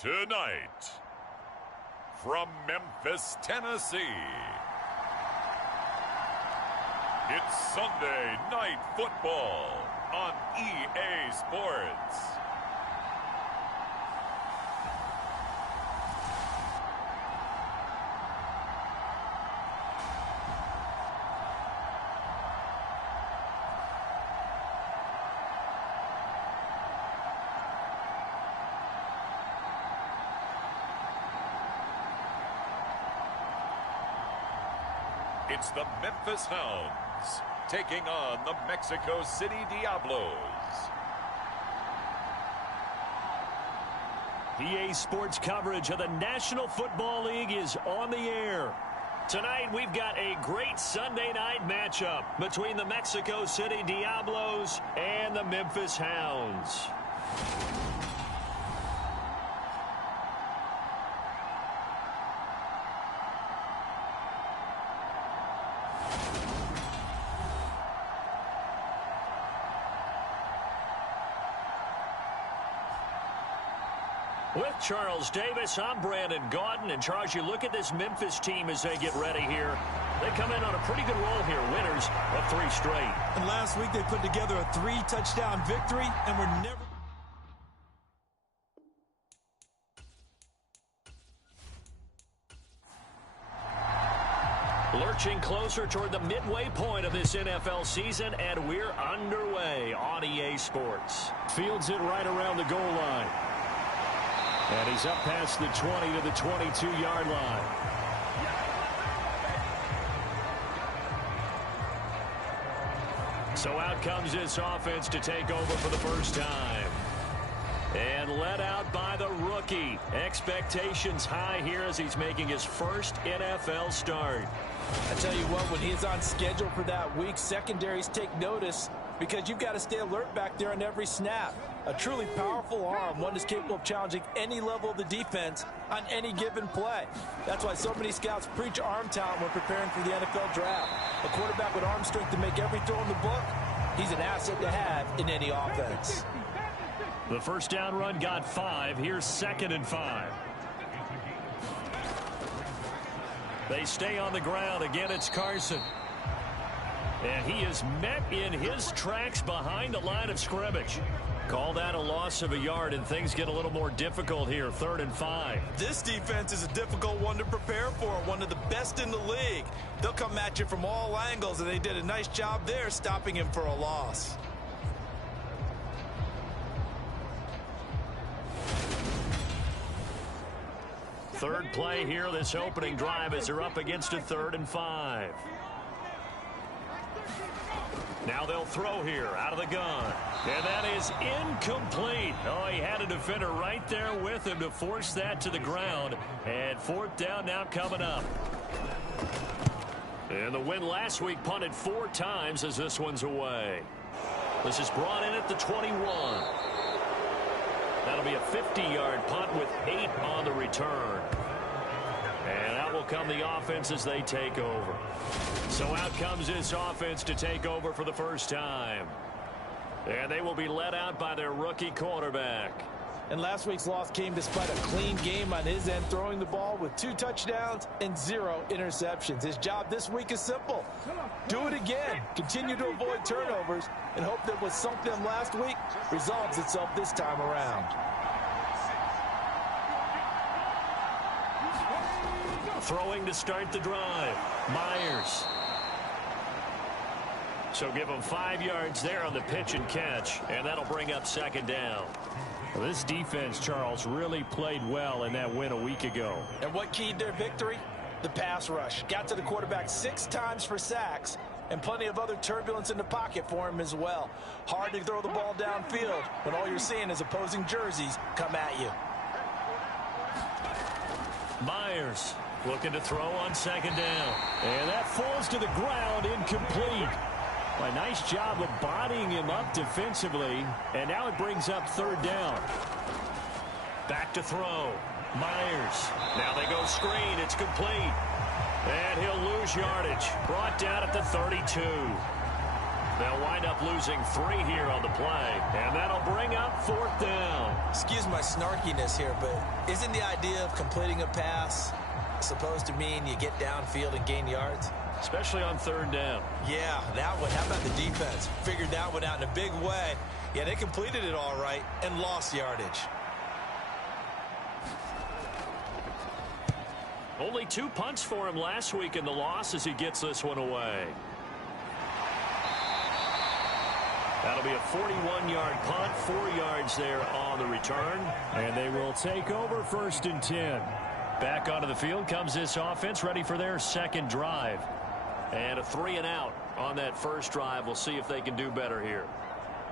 Tonight, from Memphis, Tennessee, it's Sunday Night Football on EA Sports. It's the Memphis Hounds taking on the Mexico City Diablos. EA Sports coverage of the National Football League is on the air. Tonight we've got a great Sunday night matchup between the Mexico City Diablos and the Memphis Hounds. With Charles Davis, I'm Brandon Gaudin. And Charles, you look at this Memphis team as they get ready here. They come in on a pretty good roll here, winners of 3 straight. And last week they put together a 3-touchdown victory and were never... Lurching closer toward the midway point of this NFL season, and we're underway on EA Sports. Fields it right around the goal line. And he's up past the 20 to the 22-yard line. So out comes this offense to take over for the first time. And led out by the rookie. Expectations high here as he's making his first NFL start. I tell you what, when he's on schedule for that week, secondaries take notice because you've got to stay alert back there on every snap. A truly powerful arm, one that's capable of challenging any level of the defense on any given play. That's why so many scouts preach arm talent when preparing for the NFL draft. A quarterback with arm strength to make every throw in the book, he's an asset to have in any offense. The first down run got 5. Here's 2nd and 5. They stay on the ground. Again, it's Carson. And he is met in his tracks behind the line of scrimmage. Call that a loss of a yard, and things get a little more difficult here. 3rd and 5. This defense is a difficult one to prepare for, one of the best in the league. They'll come at you from all angles, and they did a nice job there stopping him for a loss. Third play here, this opening drive, as they're up against a 3rd and 5. Now they'll throw here out of the gun. And that is incomplete. Oh, he had a defender right there with him to force that to the ground. And 4th down now coming up. And the win last week punted 4 times as this one's away. This is brought in at the 21. That'll be a 50-yard punt with 8 on the return. And out will come the offense as they take over. So out comes this offense to take over for the first time. And they will be led out by their rookie quarterback. And last week's loss came despite a clean game on his end, throwing the ball with 2 touchdowns and 0 interceptions. His job this week is simple. Do it again. Continue to avoid turnovers and hope that what sunk them last week resolves itself this time around. Throwing to start the drive. Myers. So give him 5 yards there on the pitch and catch, and that'll bring up 2nd down. Well, this defense, Charles, really played well in that win a week ago. And what keyed their victory? The pass rush. Got to the quarterback 6 times for sacks, and plenty of other turbulence in the pocket for him as well. Hard to throw the ball downfield when all you're seeing is opposing jerseys come at you. Myers looking to throw on 2nd down. And that falls to the ground, incomplete. A nice job of bodying him up defensively. And now it brings up 3rd down. Back to throw. Myers. Now they go screen. It's complete. And he'll lose yardage. Brought down at the 32. They'll wind up losing 3 here on the play, and that'll bring up 4th down. Excuse my snarkiness here, but isn't the idea of completing a pass supposed to mean you get downfield and gain yards? Especially on 3rd down. Yeah, that one. How about the defense? Figured that one out in a big way. Yeah, they completed it all right and lost yardage. Only 2 punts for him last week in the loss as he gets this one away. That'll be a 41-yard punt, 4 yards there on the return. And they will take over 1st and 10. Back onto the field comes this offense, ready for their 2nd drive. And a 3-and-out on that 1st drive. We'll see if they can do better here.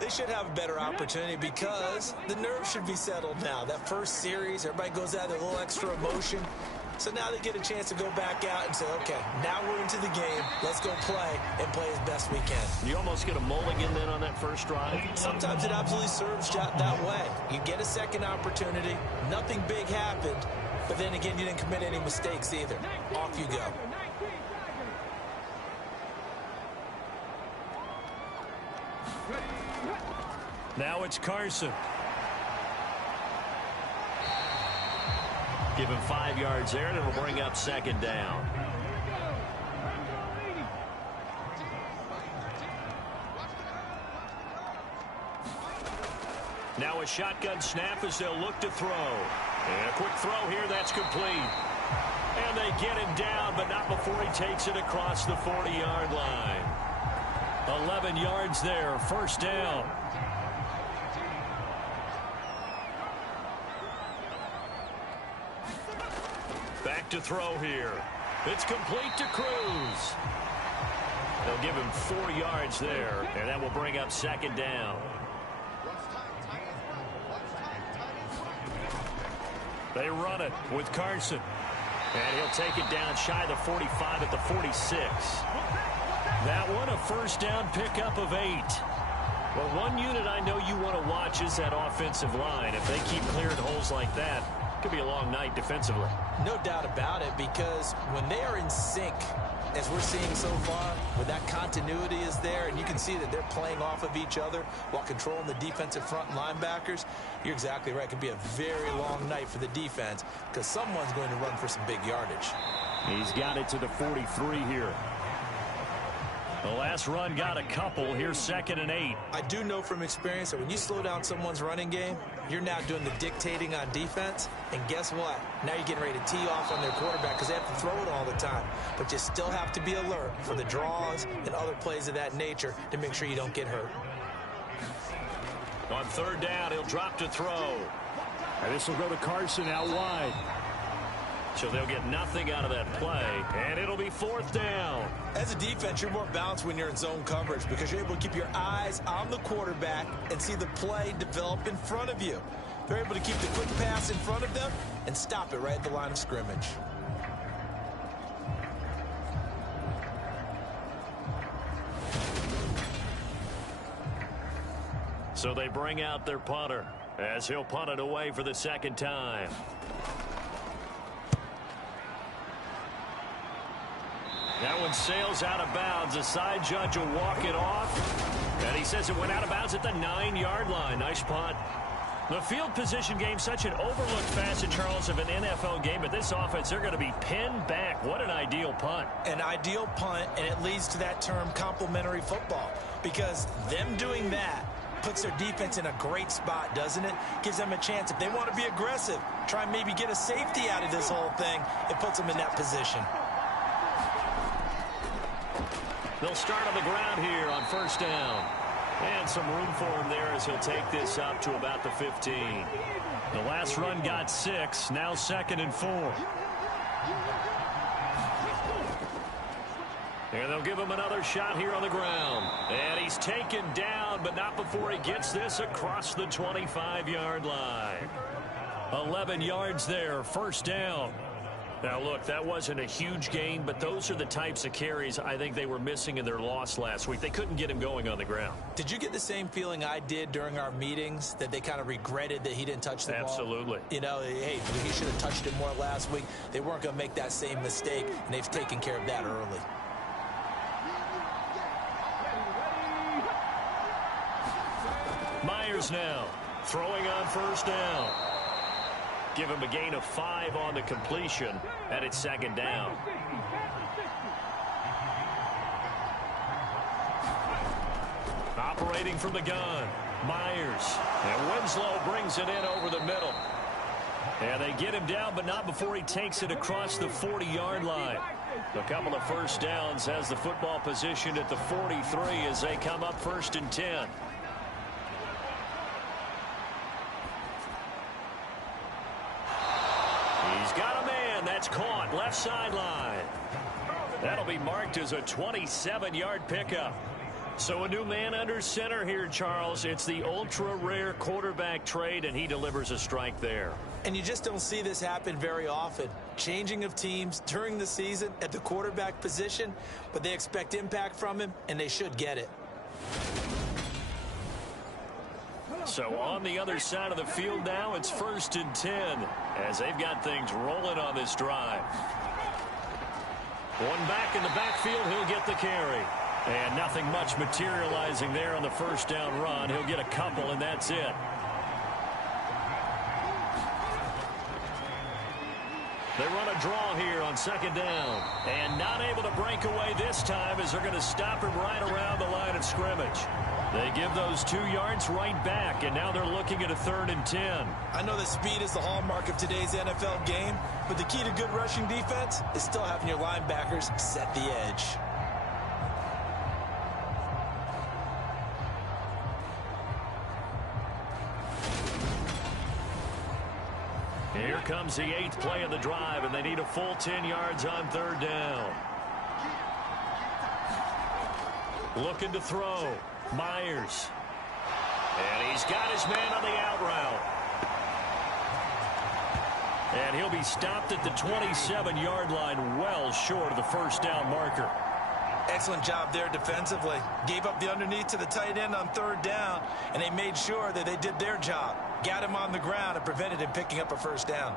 They should have a better opportunity because the nerves should be settled now. That first series, everybody goes out with a little extra emotion. So now they get a chance to go back out and say, okay, now we're into the game. Let's go play and play as best we can. You almost get a mulligan then on that 1st drive? Sometimes it absolutely serves that way. You get a 2nd opportunity. Nothing big happened. But then again, you didn't commit any mistakes either. Off you go. Now it's Carson. Give him 5 yards there, and it'll bring up 2nd down. Now a shotgun snap as they'll look to throw. And a quick throw here, that's complete. And they get him down, but not before he takes it across the 40-yard line. 11 yards there, 1st down. Back to throw here. It's complete to Cruz. They'll give him 4 yards there, and that will bring up 2nd down. They run it with Carson. And he'll take it down shy of the 45 at the 46. That one, a 1st down pickup of 8. Well, one unit I know you want to watch is that offensive line. If they keep clearing holes like that, it could be a long night defensively. No doubt about it, because when they are in sync, as we're seeing so far, when that continuity is there and you can see that they're playing off of each other while controlling the defensive front linebackers, you're exactly right. It could be a very long night for the defense because someone's going to run for some big yardage. He's got it to the 43 here. The last run got a couple. Here's 2nd and 8. I do know from experience that when you slow down someone's running game, you're now doing the dictating on defense. And guess what? Now you're getting ready to tee off on their quarterback because they have to throw it all the time. But you still have to be alert for the draws and other plays of that nature to make sure you don't get hurt. On 3rd down, he'll drop to throw. And this will go to Carson out wide. So they'll get nothing out of that play, and it'll be 4th down. As a defense, you're more balanced when you're in zone coverage because you're able to keep your eyes on the quarterback and see the play develop in front of you. They're able to keep the quick pass in front of them and stop it right at the line of scrimmage. So they bring out their punter as he'll punt it away for the 2nd time. That one sails out of bounds. The side judge will walk it off. And he says it went out of bounds at the 9-yard line. Nice punt. The field position game, such an overlooked facet, Charles, of an NFL game. But this offense, they're going to be pinned back. What an ideal punt. An ideal punt, and it leads to that term complementary football. Because them doing that puts their defense in a great spot, doesn't it? Gives them a chance. If they want to be aggressive, try and maybe get a safety out of this whole thing, it puts them in that position. They'll start on the ground here on 1st down. And some room for him there as he'll take this up to about the 15. The last run got 6. Now 2nd and 4. And they'll give him another shot here on the ground. And he's taken down, but not before he gets this across the 25-yard line. 11 yards there, 1st down. Now, look, that wasn't a huge gain, but those are the types of carries I think they were missing in their loss last week. They couldn't get him going on the ground. Did you get the same feeling I did during our meetings, that they kind of regretted that he didn't touch the ball? Absolutely. You know, hey, he should have touched it more last week. They weren't going to make that same mistake, and they've taken care of that early. Myers now throwing on first down. Give him a gain of 5 on the completion, and it's second down. Operating from the gun, Myers. And Winslow brings it in over the middle. And they get him down, but not before he takes it across the 40-yard line. A couple of first downs, has the football positioned at the 43 as they come up 1st and 10. He's got a man. That's caught left sideline. That'll be marked as a 27-yard pickup. So a new man under center here, Charles. It's the ultra-rare quarterback trade, and he delivers a strike there. And you just don't see this happen very often. Changing of teams during the season at the quarterback position, but they expect impact from him, and they should get it. So on the other side of the field now, it's 1st and 10 as they've got things rolling on this drive. One back in the backfield, he'll get the carry. And nothing much materializing there on the first down run. He'll get a couple, and that's it. They run a draw here on second down. And not able to break away this time as they're going to stop him right around the line of scrimmage. They give those 2 yards right back, and now they're looking at a 3rd and 10. I know that speed is the hallmark of today's NFL game, but the key to good rushing defense is still having your linebackers set the edge. Here comes the 8th play of the drive, and they need a full 10 yards on 3rd down. Looking to throw. Myers. And he's got his man on the out route. And he'll be stopped at the 27-yard line, well short of the first down marker. Excellent job there defensively. Gave up the underneath to the tight end on 3rd down, and they made sure that they did their job. Got him on the ground and prevented him picking up a first down.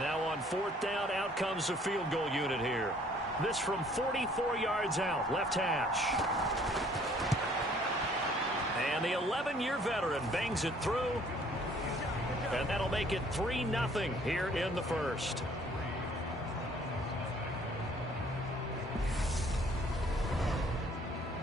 Now on 4th down, out comes the field goal unit here. This from 44 yards out, left hash. And the 11-year veteran bangs it through. And that'll make it 3-0 here in the first.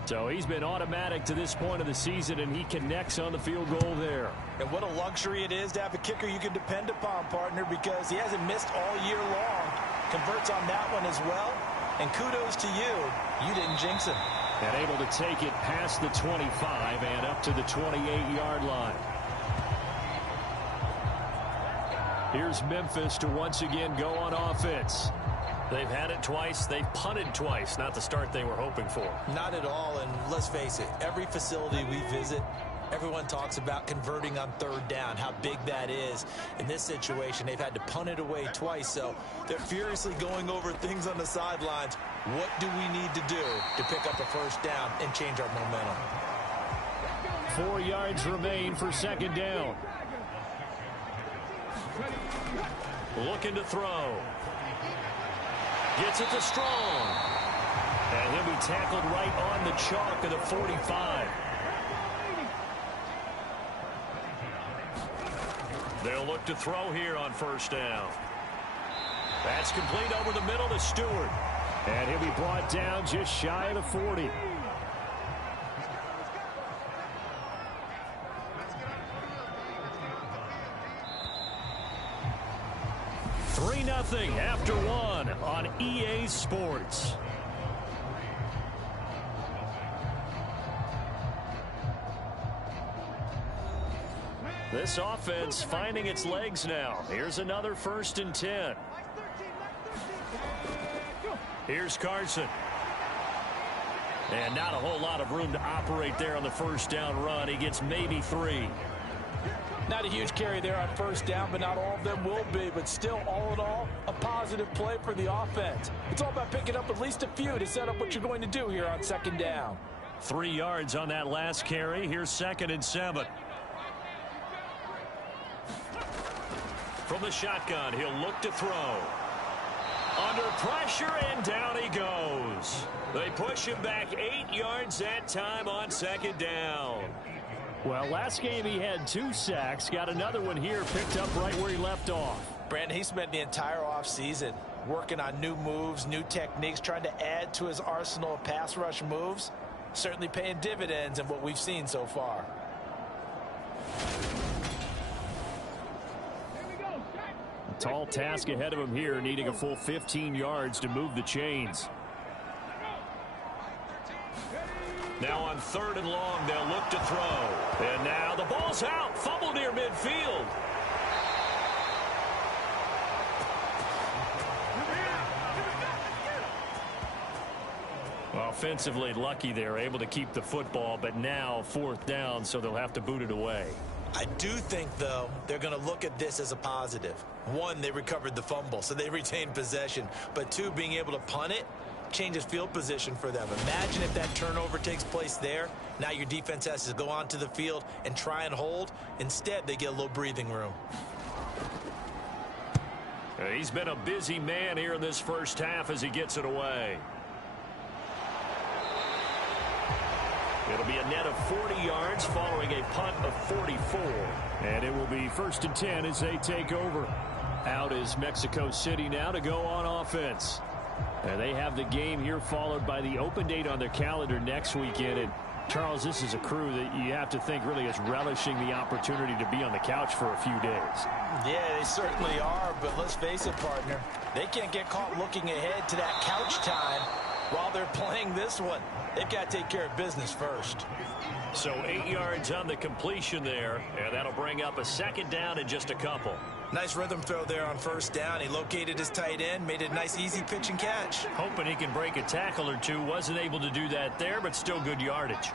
So he's been automatic to this point of the season, and he connects on the field goal there. And what a luxury it is to have a kicker you can depend upon, partner, because he hasn't missed all year long. Converts on that one as well. And kudos to you. You didn't jinx him. And able to take it past the 25 and up to the 28-yard line. Here's Memphis to once again go on offense. They've had it twice. They've punted twice. Not the start they were hoping for. Not at all, and let's face it, every facility we visit, everyone talks about converting on 3rd down, how big that is. In this situation, they've had to punt it away twice, so they're furiously going over things on the sidelines. What do we need to do to pick up a first down and change our momentum? 4 yards remain for second down. Looking to throw. Gets it to Strong. And he'll be tackled right on the chalk of the 45. They'll look to throw here on first down. That's complete over the middle to Stewart. And he'll be brought down just shy of the 40. Nothing after one on EA Sports. This offense finding its legs now. Here's another 1st and 10. Here's Carson. And not a whole lot of room to operate there on the first down run. He gets maybe 3. Not a huge carry there on first down, but not all of them will be. But still, all in all, a positive play for the offense. It's all about picking up at least a few to set up what you're going to do here on second down. 3 yards on that last carry. Here's 2nd and 7. From the shotgun, he'll look to throw. Under pressure, and down he goes. They push him back 8 yards that time on second down. Well, last game he had 2 sacks. Got another one here, picked up right where he left off. Brandon, he spent the entire offseason working on new moves, new techniques, trying to add to his arsenal of pass rush moves. Certainly paying dividends in what we've seen so far. A tall task ahead of him here, needing a full 15 yards to move the chains. Now on 3rd and long, they'll look to throw. And now the ball's out. Fumble near midfield. Offensively lucky they're able to keep the football, but now 4th down, so they'll have to boot it away. I do think, though, they're going to look at this as a positive. 1, they recovered the fumble, so they retained possession. But 2, being able to punt it changes field position for them. Imagine if that turnover takes place there. Now your defense has to go onto the field and try and hold. Instead, they get a little breathing room. He's been a busy man here in this first half as he gets it away. It'll be a net of 40 yards following a punt of 44. And it will be 1st and 10 as they take over. Out is Mexico City now to go on offense. And they have the game here followed by the open date on their calendar next weekend. And Charles, this is a crew that you have to think really is relishing the opportunity to be on the couch for a few days. Yeah, they certainly are, but let's face it, partner. They can't get caught looking ahead to that couch time while they're playing this one. They've got to take care of business first. So 8 yards on the completion there, and that'll bring up a 2nd down in just a couple. Nice rhythm throw there on 1st down. He located his tight end, made it a nice, easy pitch and catch. Hoping he can break a tackle or two. Wasn't able to do that there, but still good yardage.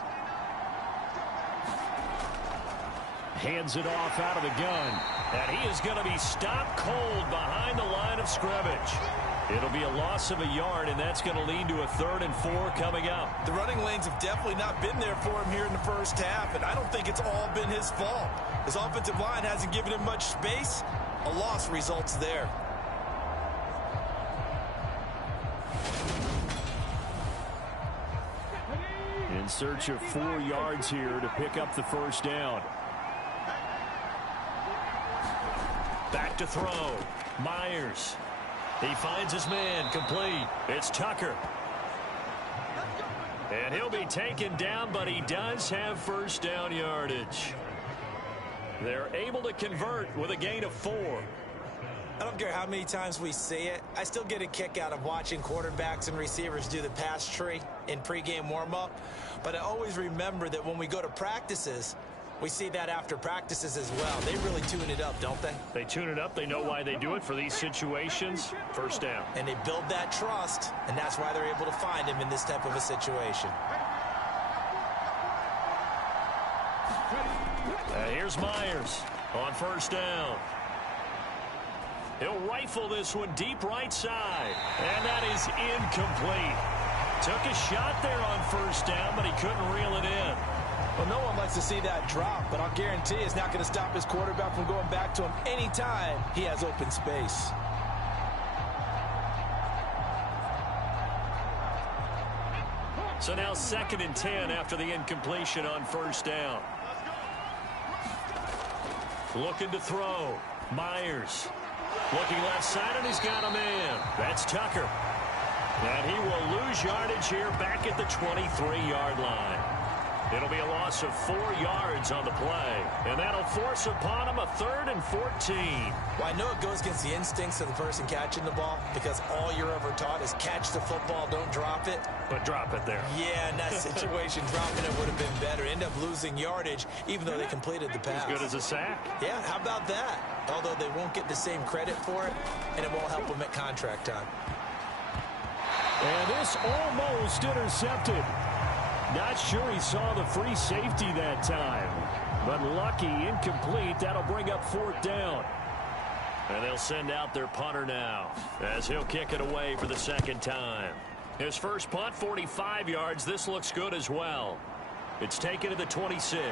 Hands it off out of the gun. And he is going to be stopped cold behind the line of scrimmage. It'll be a loss of a yard, and that's going to lead to a 3rd and 4 coming up. The running lanes have definitely not been there for him here in the first half, and I don't think it's all been his fault. His offensive line hasn't given him much space. A loss results there. In search of 4 yards here to pick up the 1st down. Back to throw. Myers. He finds his man, complete. It's Tucker. And he'll be taken down, but he does have 1st down yardage. They're able to convert with a gain of 4. I don't care how many times we see it. I still get a kick out of watching quarterbacks and receivers do the pass tree in pregame warm-up. But I always remember that when we go to practices, we see that after practices as well. They really tune it up, don't they? They tune it up. They know why they do it for these situations. 1st down. And they build that trust, and that's why they're able to find him in this type of a situation. Here's Myers on 1st down. He'll rifle this one deep right side. And that is incomplete. Took a shot there on 1st down, but he couldn't reel it in. Well, no one likes to see that drop, but I'll guarantee it's not going to stop his quarterback from going back to him anytime he has open space. So now 2nd and 10 after the incompletion on 1st down. Looking to throw. Myers. Looking left side, and he's got a man. That's Tucker. And he will lose yardage here back at the 23-yard line. It'll be a loss of 4 yards on the play. And that'll force upon him a 3rd and 14. Well, I know it goes against the instincts of the person catching the ball because all you're ever taught is catch the football, don't drop it. But drop it there. Yeah, in that situation, dropping it would have been better. End up losing yardage even though they completed the pass. As good as a sack. Yeah, how about that? Although they won't get the same credit for it, and it won't help them at contract time. And this almost intercepted. Not sure he saw the free safety that time. But lucky, incomplete. That'll bring up 4th down. And they'll send out their punter now as he'll kick it away for the 2nd time. His first punt, 45 yards. This looks good as well. It's taken to the 26.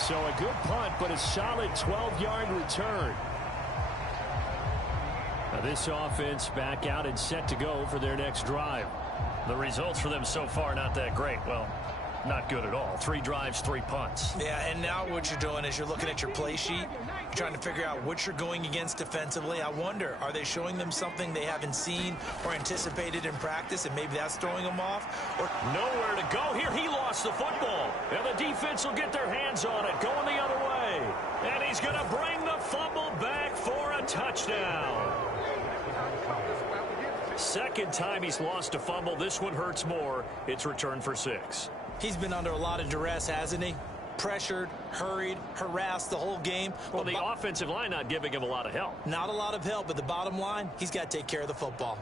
So a good punt, but a solid 12-yard return. Now this offense back out and set to go for their next drive. The results for them so far not that great. Well, not good at all. 3 drives, 3 punts. Yeah, and now what you're doing is you're looking at your play sheet. You're trying to figure out what you're going against defensively. I wonder, are they showing them something they haven't seen or anticipated in practice, and maybe that's throwing them off? Or nowhere to go here. He lost the football. And the defense will get their hands on it, going the other way. And he's going to bring the fumble back for a touchdown. Second time he's lost a fumble. This one hurts more. It's returned for 6. He's been under a lot of duress, hasn't he? Pressured, hurried, harassed the whole game. Well, the offensive line not giving him a lot of help. Not a lot of help, but the bottom line, he's got to take care of the football.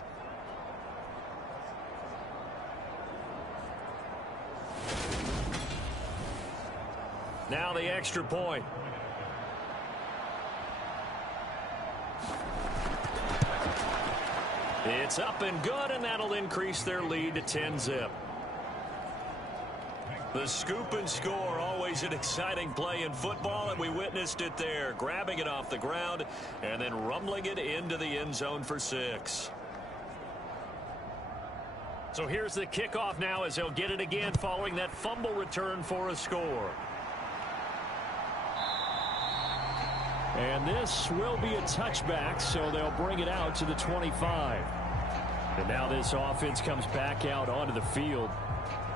Now the extra point. It's up and good, and that'll increase their lead to 10-zip. The scoop and score, always an exciting play in football, and we witnessed it there, grabbing it off the ground and then rumbling it into the end zone for 6. So here's the kickoff now as they'll get it again following that fumble return for a score. And this will be a touchback, so they'll bring it out to the 25. And now this offense comes back out onto the field.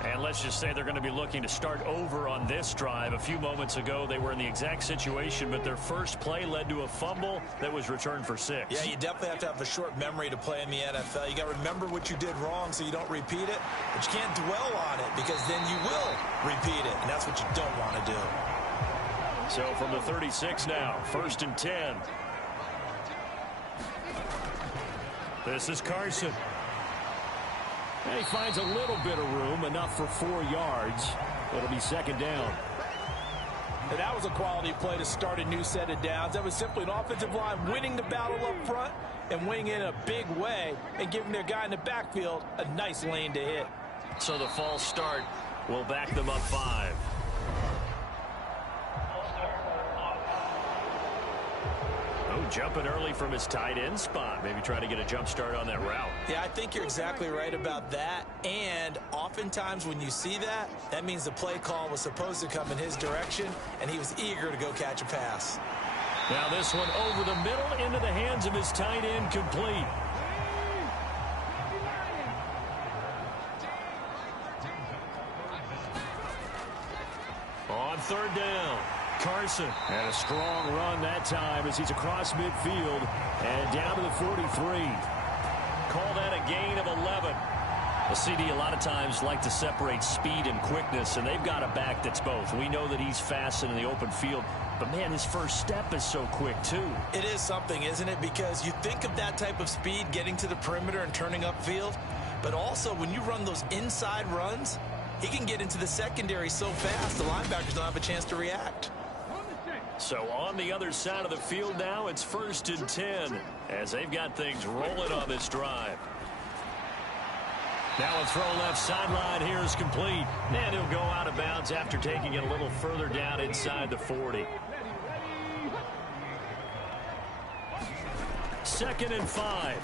And let's just say they're going to be looking to start over on this drive. A few moments ago, they were in the exact situation, but their first play led to a fumble that was returned for 6. Yeah, you definitely have to have a short memory to play in the NFL. You got to remember what you did wrong so you don't repeat it, but you can't dwell on it because then you will repeat it, and that's what you don't want to do. So from the 36 now, 1st and 10. This is Carson. And he finds a little bit of room, enough for 4 yards. It'll be 2nd down. And that was a quality play to start a new set of downs. That was simply an offensive line winning the battle up front and winning it in a big way and giving their guy in the backfield a nice lane to hit. So the false start will back them up 5. Jumping early from his tight end spot. Maybe trying to get a jump start on that route. Yeah, I think you're exactly right about that. And oftentimes when you see that, that means the play call was supposed to come in his direction, and he was eager to go catch a pass. Now this one over the middle into the hands of his tight end, complete. On 3rd down. Carson, and a strong run that time as he's across midfield and down to the 43. Call that a gain of 11. The CD a lot of times like to separate speed and quickness, and they've got a back that's both. We know that he's fast in the open field, but man, his first step is so quick too. It is something, isn't it? Because you think of that type of speed getting to the perimeter and turning upfield, but also when you run those inside runs, he can get into the secondary so fast the linebackers don't have a chance to react. So on the other side of the field now, it's 1st and 10 as they've got things rolling on this drive. Now a throw left sideline here is complete. And he'll go out of bounds after taking it a little further down inside the 40. 2nd and 5.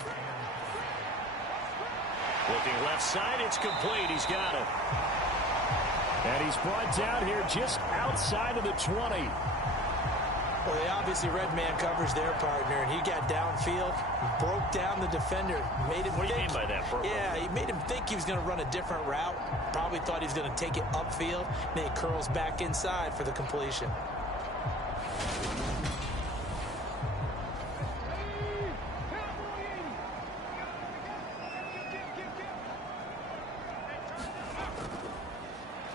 Looking left side, it's complete. He's got it. And he's brought down here just outside of the 20. Well, they obviously read man coverage their partner, and he got downfield, broke down the defender, made him What do you mean by that? Yeah, he made him think he was going to run a different route. Probably thought he was going to take it upfield. Then he curls back inside for the completion.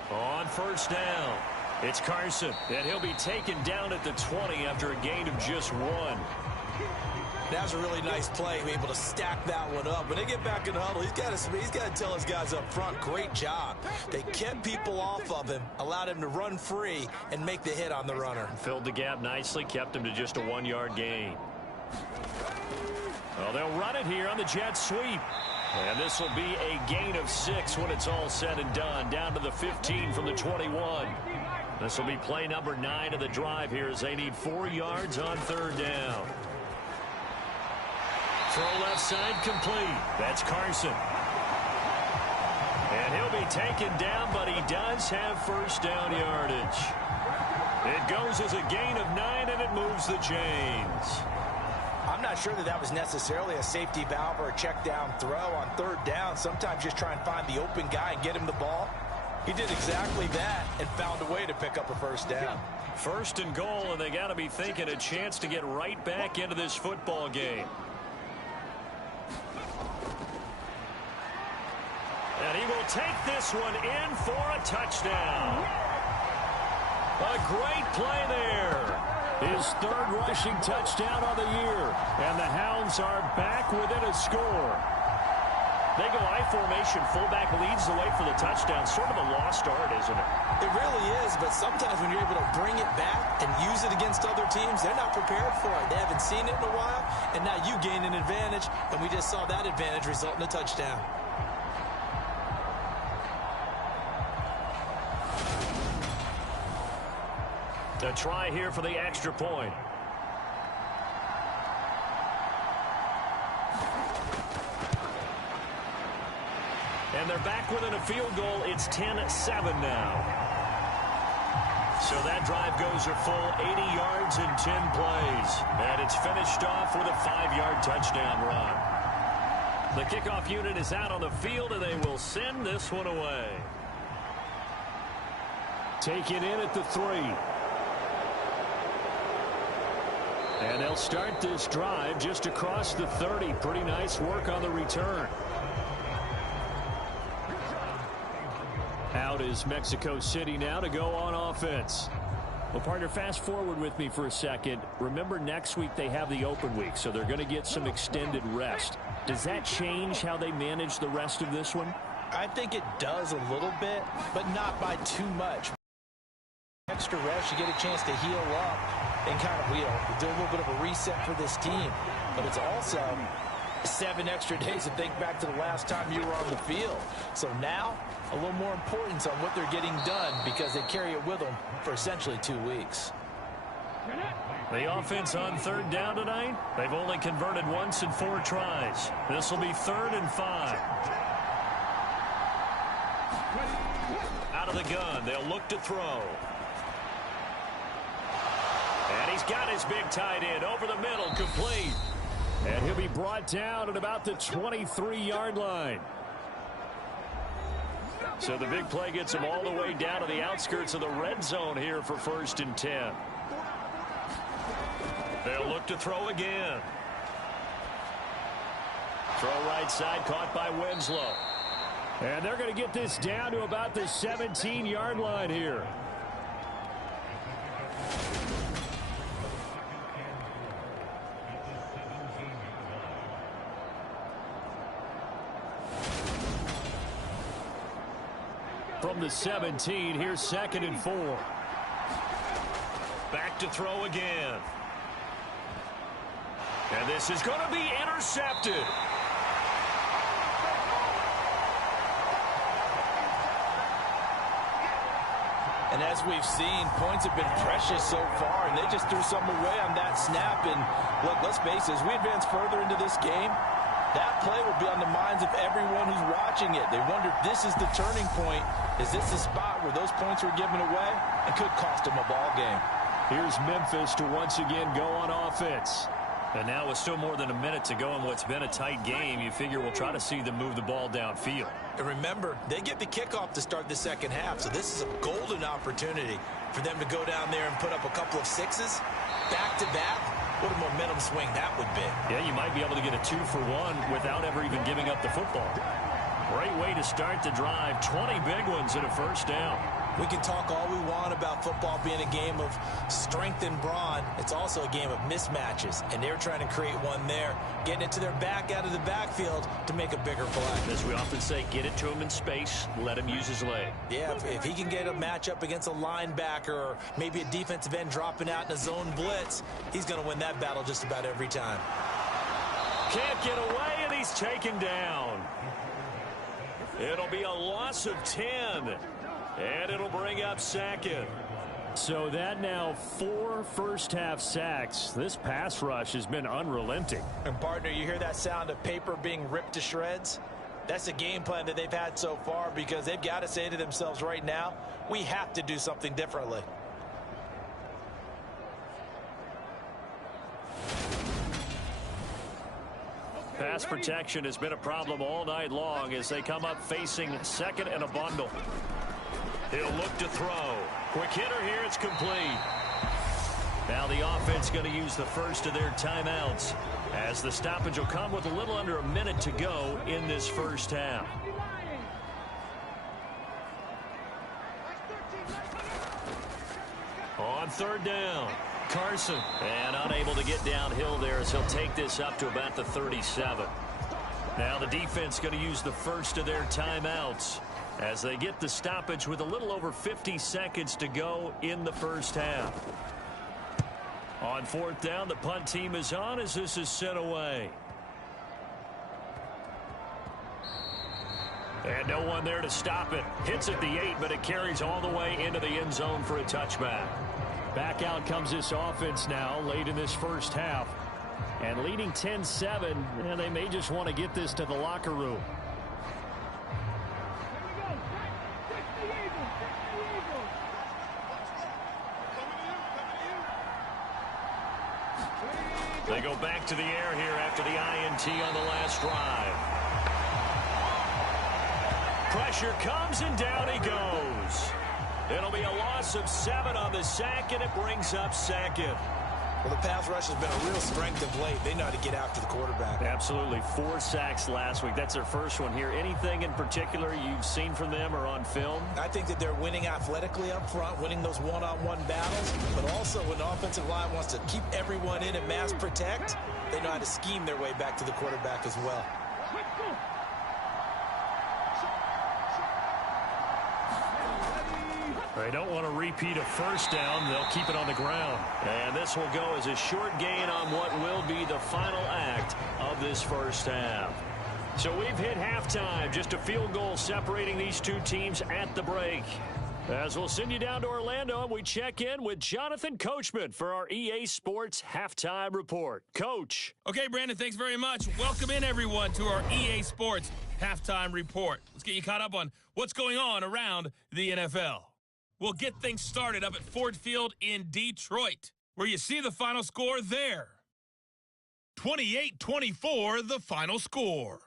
On 1st down, it's Carson, and he'll be taken down at the 20 after a gain of just 1. That was a really nice play, able to stack that one up. When they get back in the huddle, he's got to tell his guys up front, great job. They kept people off of him, allowed him to run free and make the hit on the runner. Filled the gap nicely, kept him to just a 1-yard gain. Well, they'll run it here on the jet sweep. And this will be a gain of 6 when it's all said and done. Down to the 15 from the 21. This will be play number 9 of the drive here as they need 4 yards on 3rd down. Throw left side complete. That's Carson. And he'll be taken down, but he does have 1st down yardage. It goes as a gain of 9, and it moves the chains. I'm not sure that was necessarily a safety valve or a check down throw on 3rd down. Sometimes just try and find the open guy and get him the ball. He did exactly that and found a way to pick up a 1st down. 1st and goal, and they got to be thinking a chance to get right back into this football game. And he will take this one in for a touchdown. A great play there. His 3rd rushing touchdown of the year. And the Hounds are back within a score. They go I formation. Fullback leads the way for the touchdown. Sort of a lost art, isn't it? It really is, but sometimes when you're able to bring it back and use it against other teams, they're not prepared for it. They haven't seen it in a while, and now you gain an advantage, and we just saw that advantage result in a touchdown. A try here for the extra point. And they're back within a field goal. It's 10-7 now. So that drive goes a full 80 yards in 10 plays. And it's finished off with a 5-yard touchdown run. The kickoff unit is out on the field, and they will send this one away. Take it in at the 3. And they'll start this drive just across the 30. Pretty nice work on the return. Out is Mexico City now to go on offense. Well, partner, fast forward with me for a second. Remember, next week they have the open week, so they're going to get some extended rest. Does that change how they manage the rest of this one? I think it does a little bit, but not by too much. Extra rest, you get a chance to heal up and kind of, do a little bit of a reset for this team. But it's also 7 extra days to think back to the last time you were on the field. So now, a little more importance on what they're getting done because they carry it with them for essentially 2 weeks. The offense on 3rd down tonight, they've only converted once in 4 tries. This will be 3rd and 5. Out of the gun, they'll look to throw. And he's got his big tight end over the middle, complete. And he'll be brought down at about the 23-yard line. So the big play gets him all the way down to the outskirts of the red zone here for 1st and 10. They'll look to throw again. Throw right side, caught by Winslow. And they're going to get this down to about the 17-yard line here. From the 17, here's 2nd and 4. Back to throw again. And this is going to be intercepted. And as we've seen, points have been precious so far, and they just threw some away on that snap. And look, let's face it, as we advance further into this game, that play will be on the minds of everyone who's watching it. They wonder if this is the turning point. Is this the spot where those points were given away and could cost them a ball game? Here's Memphis to once again go on offense. And now with still more than a minute to go in what's been a tight game, you figure we'll try to see them move the ball downfield. And remember, they get the kickoff to start the second half, so this is a golden opportunity for them to go down there and put up a couple of 6s back-to-back. What a momentum swing that would be. Yeah, you might be able to get a 2-for-1 without ever even giving up the football. Great way to start the drive. 20 big ones and a 1st down. We can talk all we want about football being a game of strength and brawn. It's also a game of mismatches, and they're trying to create one there, getting it to their back out of the backfield to make a bigger play. As we often say, get it to him in space, let him use his leg. Yeah, if he can get a matchup against a linebacker or maybe a defensive end dropping out in a zone blitz, he's going to win that battle just about every time. Can't get away, and he's taken down. It'll be a loss of 10. And it'll bring up 2nd. So that now 4 first-half sacks. This pass rush has been unrelenting. And, partner, you hear that sound of paper being ripped to shreds? That's the game plan that they've had so far, because they've got to say to themselves right now, we have to do something differently. Pass protection has been a problem all night long as they come up facing second and a bundle. He'll look to throw. Quick hitter here. It's complete. Now the offense going to use the first of their timeouts as the stoppage will come with a little under a minute to go in this first half. On third down, Carson. And unable to get downhill there as he'll take this up to about the 37. Now the defense going to use the first of their timeouts as they get the stoppage with a little over 50 seconds to go in the first half. On fourth down, the punt team is on as this is sent away. And no one there to stop it. Hits at the 8, but it carries all the way into the end zone for a touchback. Back out comes this offense now late in this first half. And leading 10-7, and they may just want to get this to the locker room. They go back to the air here after the INT on the last drive. Pressure comes and down he goes. It'll be a loss of 7 on the sack, and it brings up second. Well, the pass rush has been a real strength of late. They know how to get after the quarterback. Absolutely. 4 sacks last week. That's their first one here. Anything in particular you've seen from them or on film? I think that they're winning athletically up front, winning those one-on-one battles, but also when the offensive line wants to keep everyone in and mass protect, they know how to scheme their way back to the quarterback as well. They don't want to repeat a first down. They'll keep it on the ground. And this will go as a short gain on what will be the final act of this first half. So we've hit halftime. Just a field goal separating these two teams at the break. As we'll send you down to Orlando, we check in with Jonathan Coachman for our EA Sports Halftime Report. Coach. Okay, Brandon, thanks very much. Welcome in, everyone, to our EA Sports Halftime Report. Let's get you caught up on what's going on around the NFL. We'll get things started up at Ford Field in Detroit, where you see the final score there. 28-24, the final score.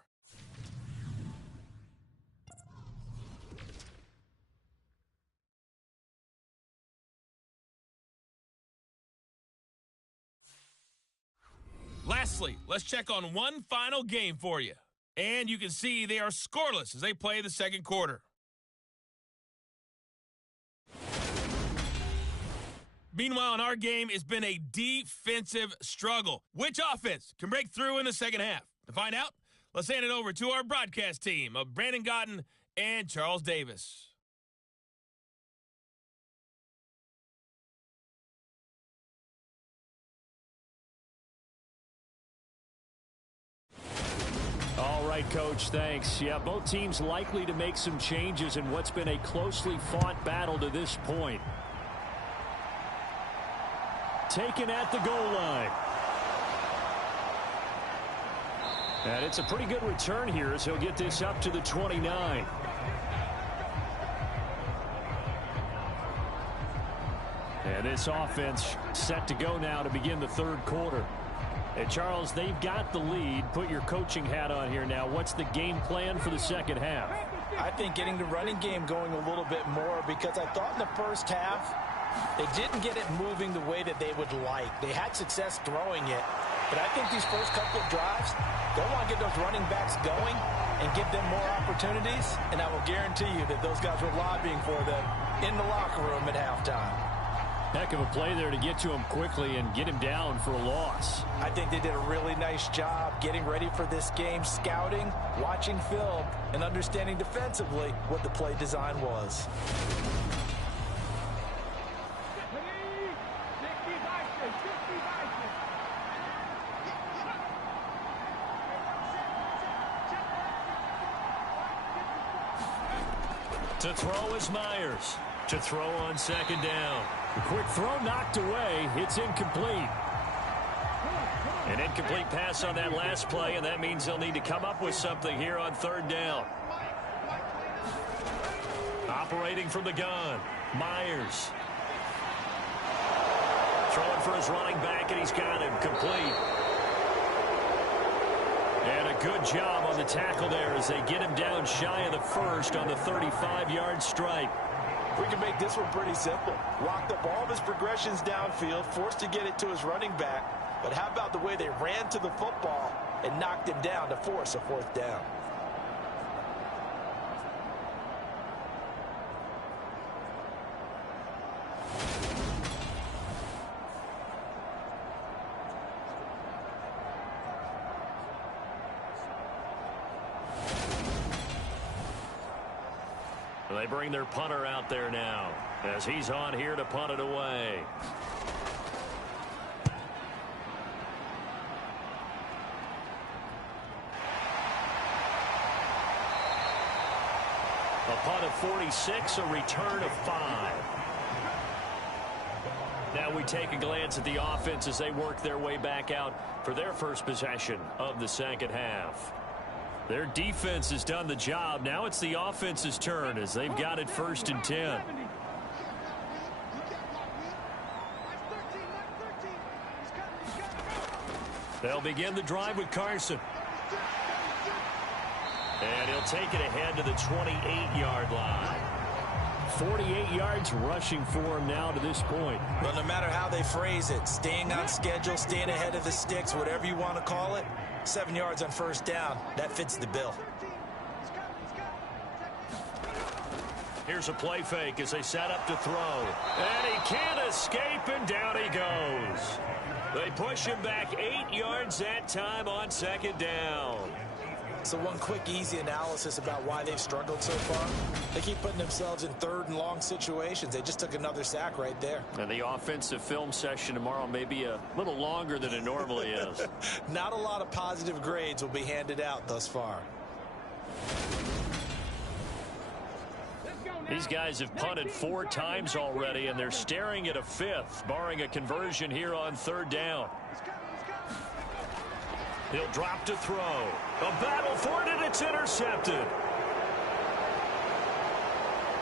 Lastly, let's check on one final game for you. And you can see they are scoreless as they play the second quarter. Meanwhile, in our game, it's been a defensive struggle. Which offense can break through in the second half? To find out, let's hand it over to our broadcast team of Brandon Godden and Charles Davis. All right, Coach, thanks. Yeah, both teams likely to make some changes in what's been a closely fought battle to this point. Taken at the goal line. And it's a pretty good return here as he'll get this up to the 29. And this offense set to go now to begin the third quarter. And Charles, they've got the lead. Put your coaching hat on here now. What's the game plan for the second half? I think getting the running game going a little bit more, because I thought in the first half they didn't get it moving the way that they would like. They had success throwing it, but I think these first couple of drives, they'll want to get those running backs going and give them more opportunities, and I will guarantee you that those guys were lobbying for them in the locker room at halftime. Heck of a play there to get to him quickly and get him down for a loss. I think they did a really nice job getting ready for this game, scouting, watching film, and understanding defensively what the play design was. To throw is Myers. To throw on second down. A quick throw knocked away. It's incomplete. An incomplete pass on that last play, and that means they'll need to come up with something here on third down. Operating from the gun, Myers. Throwing for his running back, and he's got him complete. And a good job on the tackle there as they get him down shy of the first on the 35-yard stripe. We can make this one pretty simple. Locked up all of his progressions downfield, forced to get it to his running back. But how about the way they ran to the football and knocked him down to force a fourth down? They bring their punter out there now as he's on here to punt it away. A punt of 46, a return of 5. Now we take a glance at the offense as they work their way back out for their first possession of the second half. Their defense has done the job. Now it's the offense's turn as they've got it 1st and 10. They'll begin the drive with Carson. And he'll take it ahead to the 28-yard line. 48 yards rushing for him now to this point. Well, no matter how they phrase it, staying on schedule, staying ahead of the sticks, whatever you want to call it, 7 yards on first down, that fits the bill. Here's a play fake as they set up to throw. And he can't escape, and down he goes. They push him back 8 yards that time on second down. So one quick, easy analysis about why they've struggled so far. They keep putting themselves in third and long situations. They just took another sack right there. And the offensive film session tomorrow may be a little longer than it normally is. Not a lot of positive grades will be handed out thus far. These guys have punted 4 times already, and they're staring at a 5th, barring a conversion here on third down. He'll drop to throw. A battle for it, and it's intercepted.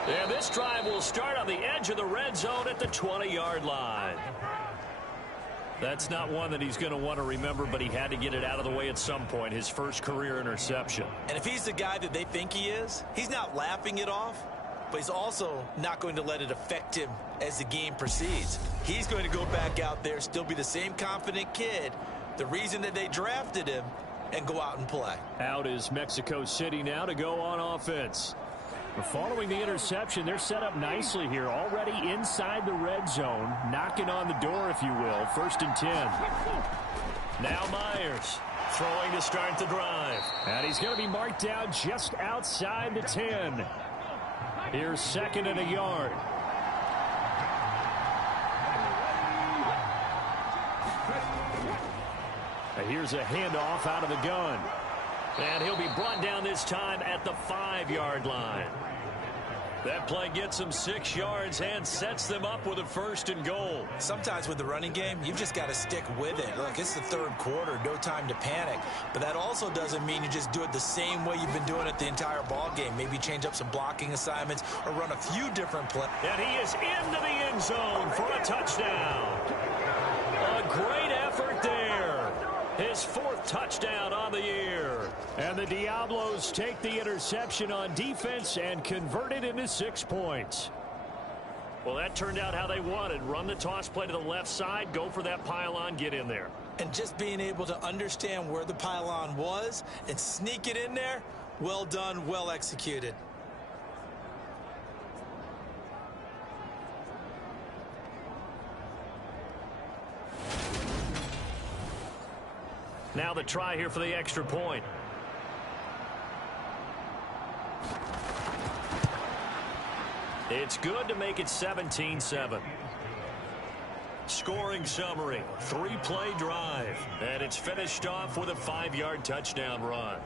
And this drive will start on the edge of the red zone at the 20-yard line. That's not one that he's going to want to remember, but he had to get it out of the way at some point, his first career interception. And if he's the guy that they think he is, he's not laughing it off, but he's also not going to let it affect him as the game proceeds. He's going to go back out there, still be the same confident kid, the reason that they drafted him, and go out and play. Out is Mexico City now to go on offense. Following the interception, they're set up nicely here, already inside the red zone, knocking on the door, if you will. 1st and 10. Now Myers throwing to start the drive. And he's going to be marked down just outside the 10. Here's 2nd and a yard. And here's a handoff out of the gun. And he'll be brought down this time at the 5-yard line. That play gets them 6 yards and sets them up with a 1st and goal. Sometimes with the running game, you've just got to stick with it. Look, it's the 3rd quarter, no time to panic. But that also doesn't mean you just do it the same way you've been doing it the entire ball game. Maybe change up some blocking assignments or run a few different plays. And he is into the end zone for a touchdown. A great effort there. His 4th touchdown on the year. And the Diablos take the interception on defense and convert it into 6 points. Well, that turned out how they wanted. Run the toss play to the left side, go for that pylon, get in there. And just being able to understand where the pylon was and sneak it in there, well done, well executed. Now the try here for the extra point. It's good to make it 17-7. Scoring summary, 3-play drive, and it's finished off with a 5-yard touchdown run.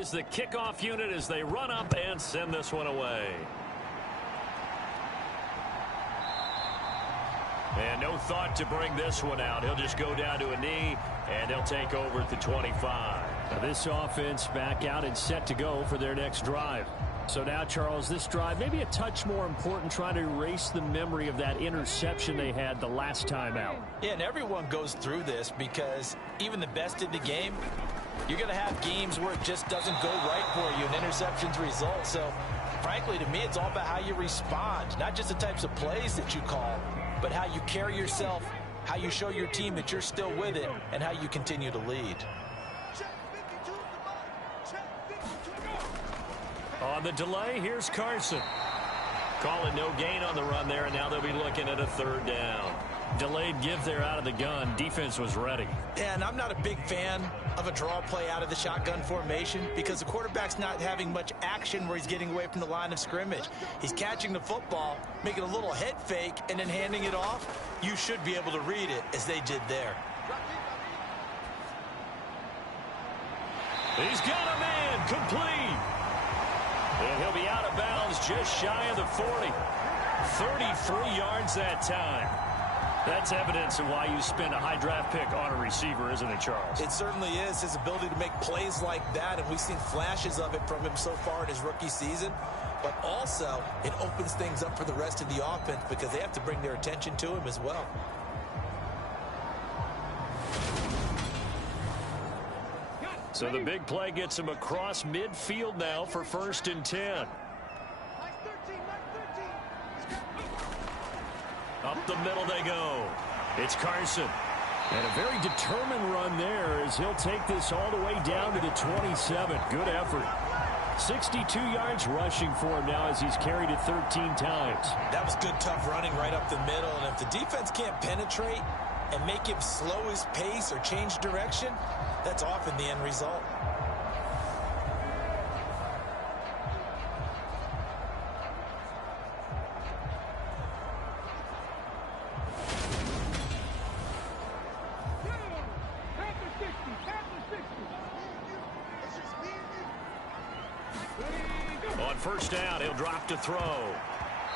is the kickoff unit as they run up and send this one away. And no thought to bring this one out. He'll just go down to a knee, and they'll take over at the 25. Now this offense back out and set to go for their next drive. So now, Charles, this drive maybe a touch more important, trying to erase the memory of that interception they had the last time out. Yeah, and everyone goes through this because even the best in the game, you're going to have games where it just doesn't go right for you and interceptions result. So, frankly, to me, it's all about how you respond, not just the types of plays that you call, but how you carry yourself, how you show your team that you're still with it, and how you continue to lead. On the delay, here's Carson. Calling no gain on the run there, and now they'll be looking at a third down. Delayed give there out of the gun. Defense was ready. Yeah, and I'm not a big fan of a draw play out of the shotgun formation because the quarterback's not having much action where he's getting away from the line of scrimmage. He's catching the football, making a little head fake, and then handing it off. You should be able to read it as they did there. He's got a man complete. And he'll be out of bounds just shy of the 40. 33 yards that time. That's evidence of why you spend a high draft pick on a receiver, isn't it, Charles? It certainly is. His ability to make plays like that, and we've seen flashes of it from him so far in his rookie season. But also, it opens things up for the rest of the offense because they have to bring their attention to him as well. So the big play gets him across midfield now for 1st and 10. Up the middle they go. It's Carson. And a very determined run there as he'll take this all the way down to the 27. Good effort. 62 yards rushing for him now as he's carried it 13 times. That was good, tough running right up the middle. And if the defense can't penetrate and make him slow his pace or change direction, that's often the end result. On 1st down, he'll drop to throw.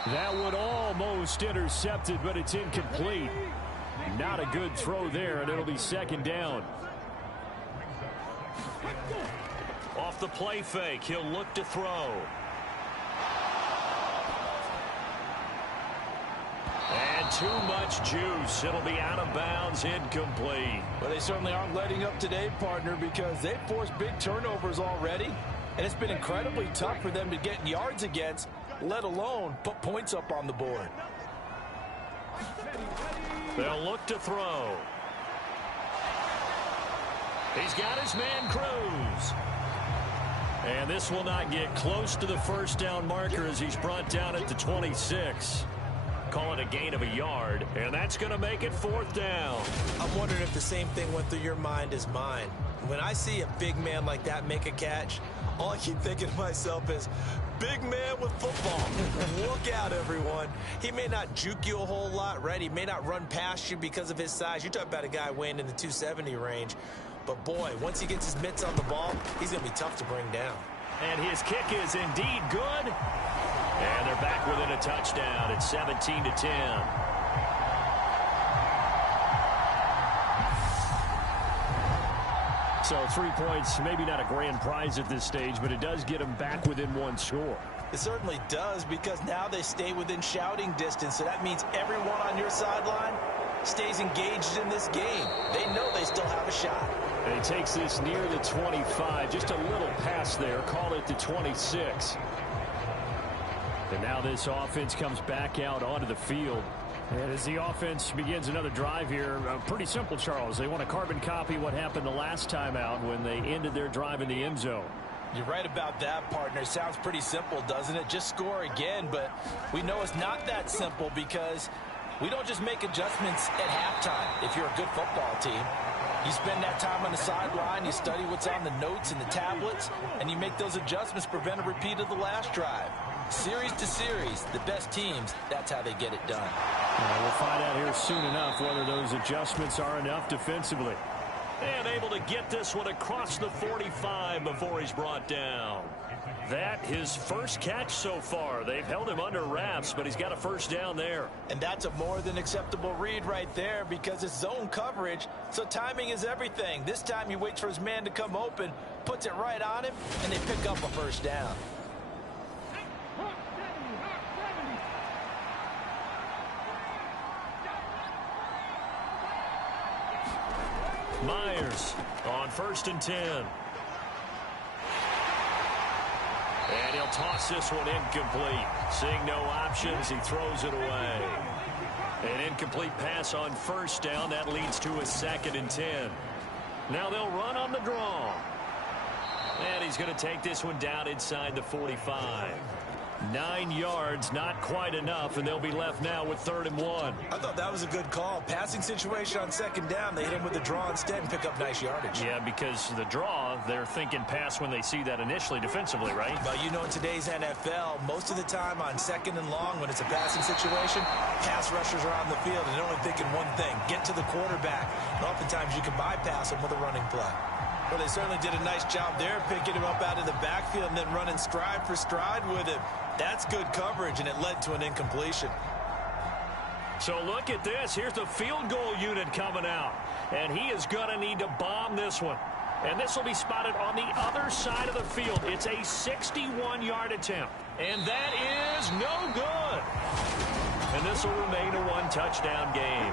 That one almost intercepted, but it's incomplete. Not a good throw there, and it'll be 2nd down. Off the play fake, he'll look to throw. And too much juice. It'll be out of bounds, incomplete. Well, they certainly aren't letting up today, partner, because they've forced big turnovers already. And it's been incredibly tough for them to get yards against, let alone put points up on the board. They'll look to throw. He's got his man Cruz. And this will not get close to the 1st down marker as he's brought down at the 26. Call it a gain of a yard, and that's going to make it 4th down. I'm wondering if the same thing went through your mind as mine. When I see a big man like that make a catch, all I keep thinking to myself is, big man with football. Look out, everyone. He may not juke you a whole lot, right? He may not run past you because of his size. You're talking about a guy weighing in the 270 range. But, boy, once he gets his mitts on the ball, he's going to be tough to bring down. And his kick is indeed good. And they're back within a touchdown at 17-10. So 3 points, maybe not a grand prize at this stage, but it does get them back within 1 score. It certainly does, because now they stay within shouting distance. So that means everyone on your sideline stays engaged in this game. They know they still have a shot. And he takes this near the 25. Just a little pass there. Call it the 26. And now this offense comes back out onto the field. And as the offense begins another drive here, pretty simple, Charles. They want to carbon copy what happened the last time out when they ended their drive in the end zone. You're right about that, partner. Sounds pretty simple, doesn't it? Just score again, but we know it's not that simple because we don't just make adjustments at halftime if you're a good football team. You spend that time on the sideline, you study what's on the notes and the tablets, and you make those adjustments to prevent a repeat of the last drive. Series to series, the best teams, that's how they get it done. We'll find out here soon enough whether those adjustments are enough defensively. And able to get this one across the 45 before he's brought down. That his first catch so far. They've held him under wraps, but he's got a first down there. And that's a more than acceptable read right there because it's zone coverage, so timing is everything. This time he waits for his man to come open, puts it right on him, and they pick up a first down. Myers on 1st and 10. And he'll toss this one incomplete. Seeing no options, he throws it away. An incomplete pass on first down. That leads to a 2nd and 10. Now they'll run on the draw. And he's going to take this one down inside the 45. 9 yards, not quite enough, and they'll be left now with 3rd and 1. I thought that was a good call. Passing situation on 2nd down. They hit him with the draw instead and pick up nice yardage. Yeah, because the draw, they're thinking pass when they see that initially defensively, right? But you know, in today's NFL, most of the time on 2nd and long, when it's a passing situation, pass rushers are on the field, and they're only thinking one thing, get to the quarterback. And oftentimes you can bypass them with a running play. Well, they certainly did a nice job there, picking him up out of the backfield and then running stride for stride with him. That's good coverage, and it led to an incompletion. So look at this. Here's the field goal unit coming out. And he is going to need to bomb this one. And this will be spotted on the other side of the field. It's a 61-yard attempt. And that is no good. And this will remain a one-touchdown game.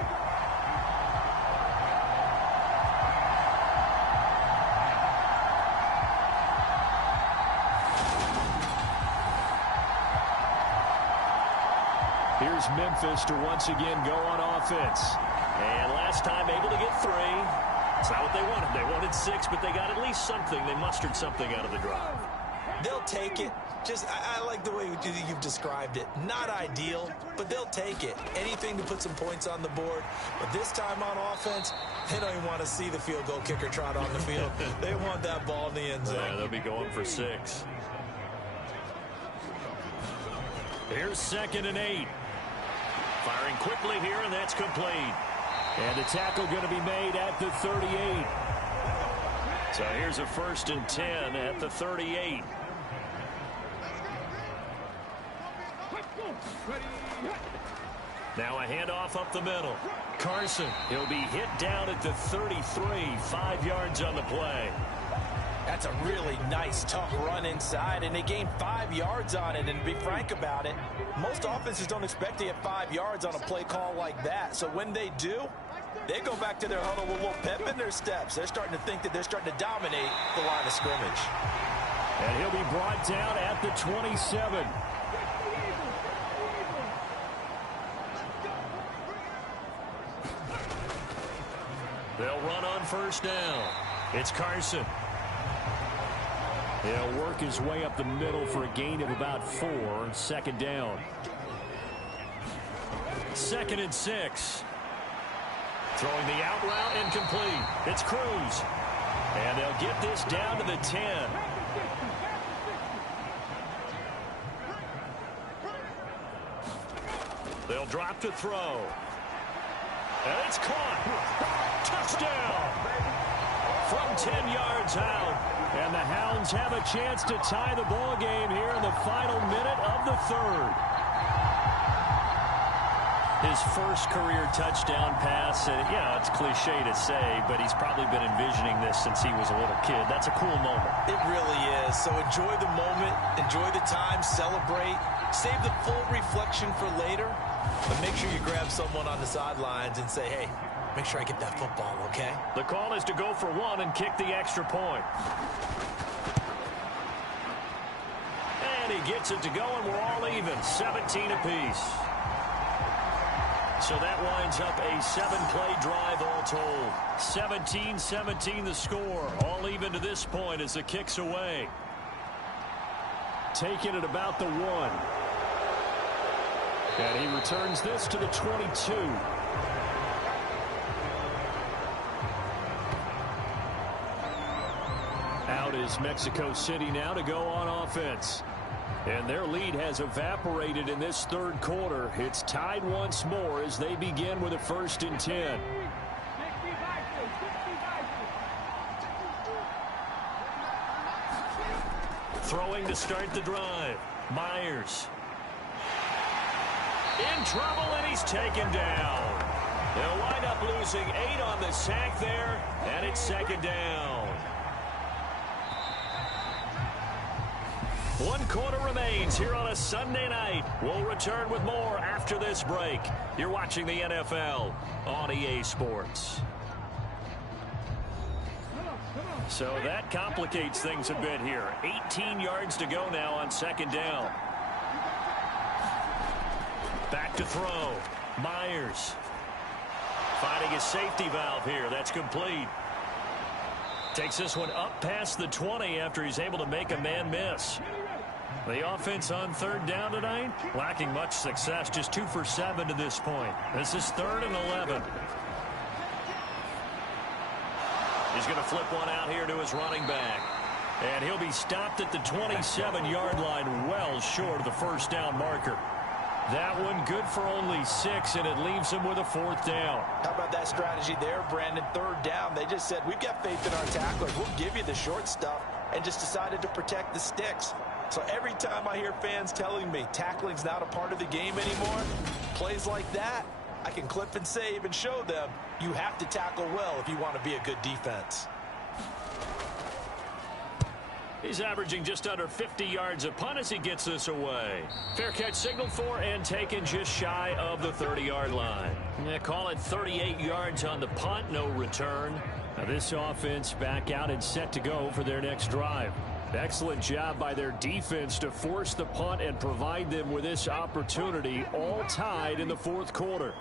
Here's Memphis to once again go on offense. And last time able to get 3. It's not what they wanted. They wanted 6, but they got at least something. They mustered something out of the drive. They'll take it. I like the way you've described it. Not ideal, but they'll take it. Anything to put some points on the board. But this time on offense, they don't even want to see the field goal kicker trot on the field. They want that ball in the end zone. Yeah, they'll be going for 6. Here's 2nd and 8. Firing quickly here, and that's complete. And the tackle going to be made at the 38. So here's a 1st and 10 at the 38. Now a handoff up the middle. Carson, he'll be hit down at the 33, 5 yards on the play. That's a really nice, tough run inside, and they gained 5 yards on it. And to be frank about it, most offenses don't expect to get 5 yards on a play call like that. So when they do, they go back to their huddle with a little pep in their steps. They're starting to think that they're starting to dominate the line of scrimmage. And he'll be brought down at the 27. They'll run on first down. It's Carson. He'll work his way up the middle for a gain of about 4. 2nd down. 2nd and 6. Throwing the out route incomplete. It's Cruz. And they'll get this down to the 10. They'll drop to throw. And it's caught. Touchdown. From 10 yards out. And the Hounds have a chance to tie the ball game here in the final minute of the 3rd. His first career touchdown pass, it's cliche to say, but he's probably been envisioning this since he was a little kid. That's a cool moment. It really is. So enjoy the moment, enjoy the time, celebrate, save the full reflection for later, but make sure you grab someone on the sidelines and say, hey, make sure I get that football, okay? The call is to go for 1 and kick the extra point. And he gets it to go, and we're all even, 17 apiece. So that winds up a 7-play drive all told. 17-17 the score. All even to this point as the kick's away. Taking it about the 1. And he returns this to the 22. Out is Mexico City now to go on offense. And their lead has evaporated in this 3rd quarter. It's tied once more as they begin with a 1st and 10. Throwing to start the drive. Myers. In trouble, and he's taken down. They'll wind up losing 8 on the sack there, and it's second down. 1 quarter remains here on a Sunday night. We'll return with more after this break. You're watching the NFL on EA Sports. So that complicates things a bit here. 18 yards to go now on second down. Back to throw. Myers. Finding his safety valve here. That's complete. Takes this one up past the 20 after he's able to make a man miss. The offense on third down tonight, lacking much success. Just 2 for 7 to this point. This is 3rd and 11. He's going to flip one out here to his running back. And he'll be stopped at the 27-yard line, well short of the first down marker. That one good for only 6, and it leaves him with a 4th down. How about that strategy there, Brandon? 3rd down. They just said, we've got faith in our tacklers. We'll give you the short stuff, and just decided to protect the sticks. So every time I hear fans telling me tackling's not a part of the game anymore, plays like that, I can clip and save and show them you have to tackle well if you want to be a good defense. He's averaging just under 50 yards a punt as he gets this away. Fair catch signaled for and taken just shy of the 30-yard line. Yeah, call it 38 yards on the punt, no return. Now this offense back out and set to go for their next drive. Excellent job by their defense to force the punt and provide them with this opportunity, all tied in the 4th quarter.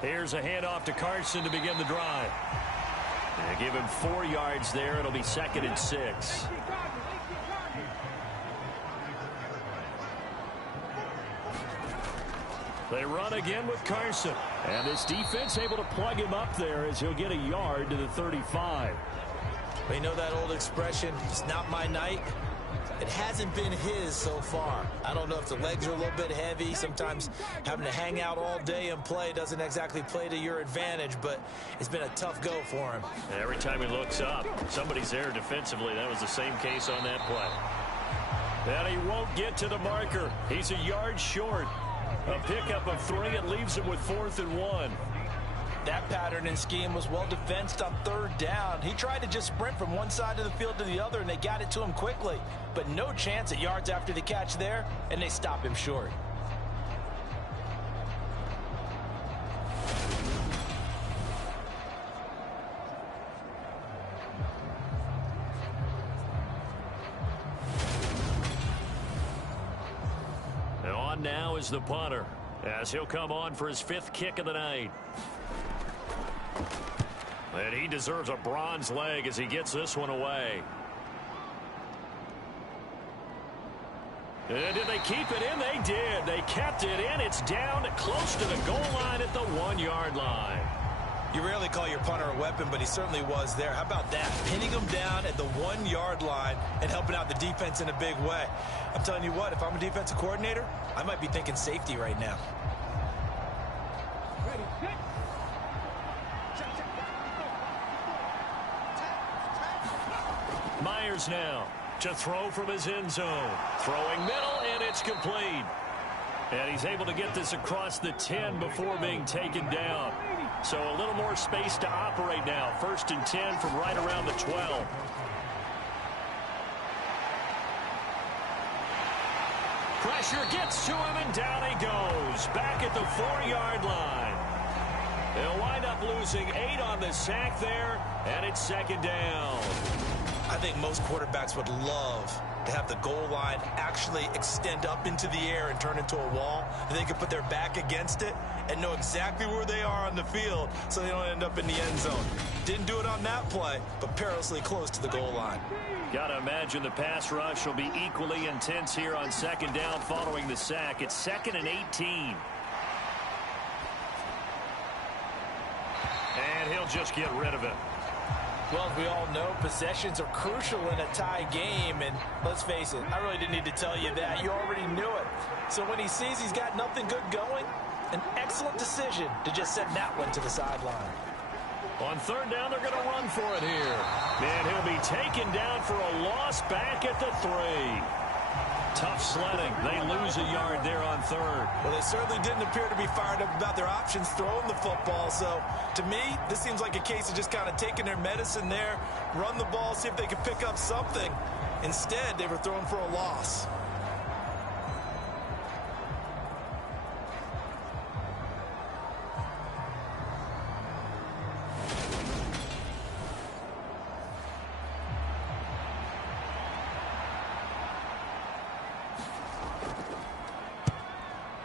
Here's a handoff to Carson to begin the drive. And give him 4 yards there. It'll be 2nd and 6. They run again with Carson. And this defense able to plug him up there as he'll get a yard to the 35. We know that old expression, it's not my night. It hasn't been his so far. I don't know if the legs are a little bit heavy. Sometimes having to hang out all day and play doesn't exactly play to your advantage, but it's been a tough go for him. Every time he looks up, somebody's there defensively. That was the same case on that play. And he won't get to the marker. He's a yard short. A pickup of 3. It leaves him with 4th and 1. That pattern and scheme was well defensed on 3rd down. He tried to just sprint from one side of the field to the other, and they got it to him quickly. But no chance at yards after the catch there, and they stop him short. And on now is the punter, as he'll come on for his 5th kick of the night. And he deserves a bronze leg as he gets this one away. And did they keep it in? They did. They kept it in. It's down close to the goal line at the 1-yard line. You rarely call your punter a weapon, but he certainly was there. How about that? Pinning him down at the 1-yard line and helping out the defense in a big way. I'm telling you what, if I'm a defensive coordinator, I might be thinking safety right now. Myers now to throw from his end zone. Throwing middle, and it's complete. And he's able to get this across the 10 before being taken down. So a little more space to operate now. 1st and 10 from right around the 12. Pressure gets to him, and down he goes. Back at the 4-yard line. They'll wind up losing 8 on the sack there, and it's 2nd down. I think most quarterbacks would love to have the goal line actually extend up into the air and turn into a wall, and they can put their back against it and know exactly where they are on the field so they don't end up in the end zone. Didn't do it on that play, but perilously close to the goal line. Got to imagine the pass rush will be equally intense here on 2nd down following the sack. It's 2nd and 18. And he'll just get rid of it. Well, as we all know, possessions are crucial in a tie game, and let's face it, I really didn't need to tell you that. You already knew it. So when he sees he's got nothing good going, an excellent decision to just send that one to the sideline. On third down, they're going to run for it here. And he'll be taken down for a loss back at the 3. Tough sledding. They lose a yard there on third. Well, they certainly didn't appear to be fired up about their options throwing the football. So, to me, this seems like a case of just kind of taking their medicine there, run the ball, see if they can pick up something. Instead, they were throwing for a loss.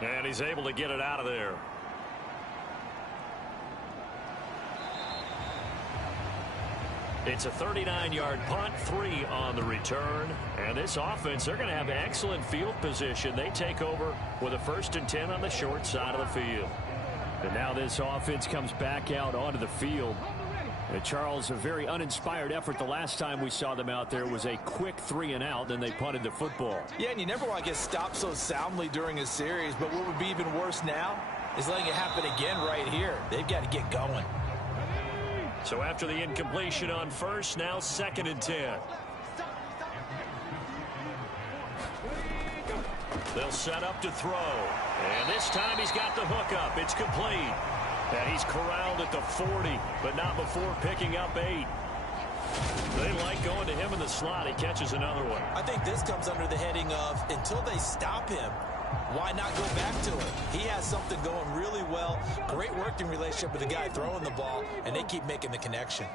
And he's able to get it out of there. It's a 39-yard punt, 3 on the return. And this offense, they're going to have excellent field position. They take over with a 1st and 10 on the short side of the field. And now this offense comes back out onto the field. And Charles, a very uninspired effort. The last time we saw them out there was a quick 3 and out, then they punted the football. Yeah, and you never want to get stopped so soundly during a series, but what would be even worse now is letting it happen again right here. They've got to get going. So after the incompletion on first, now 2nd and 10. They'll set up to throw. And this time he's got the hook up. It's complete. And he's corralled at the 40, but not before picking up 8. They like going to him in the slot. He catches another one. I think this comes under the heading of until they stop him, why not go back to it? He has something going really well. Great working relationship with the guy throwing the ball, and they keep making the connection.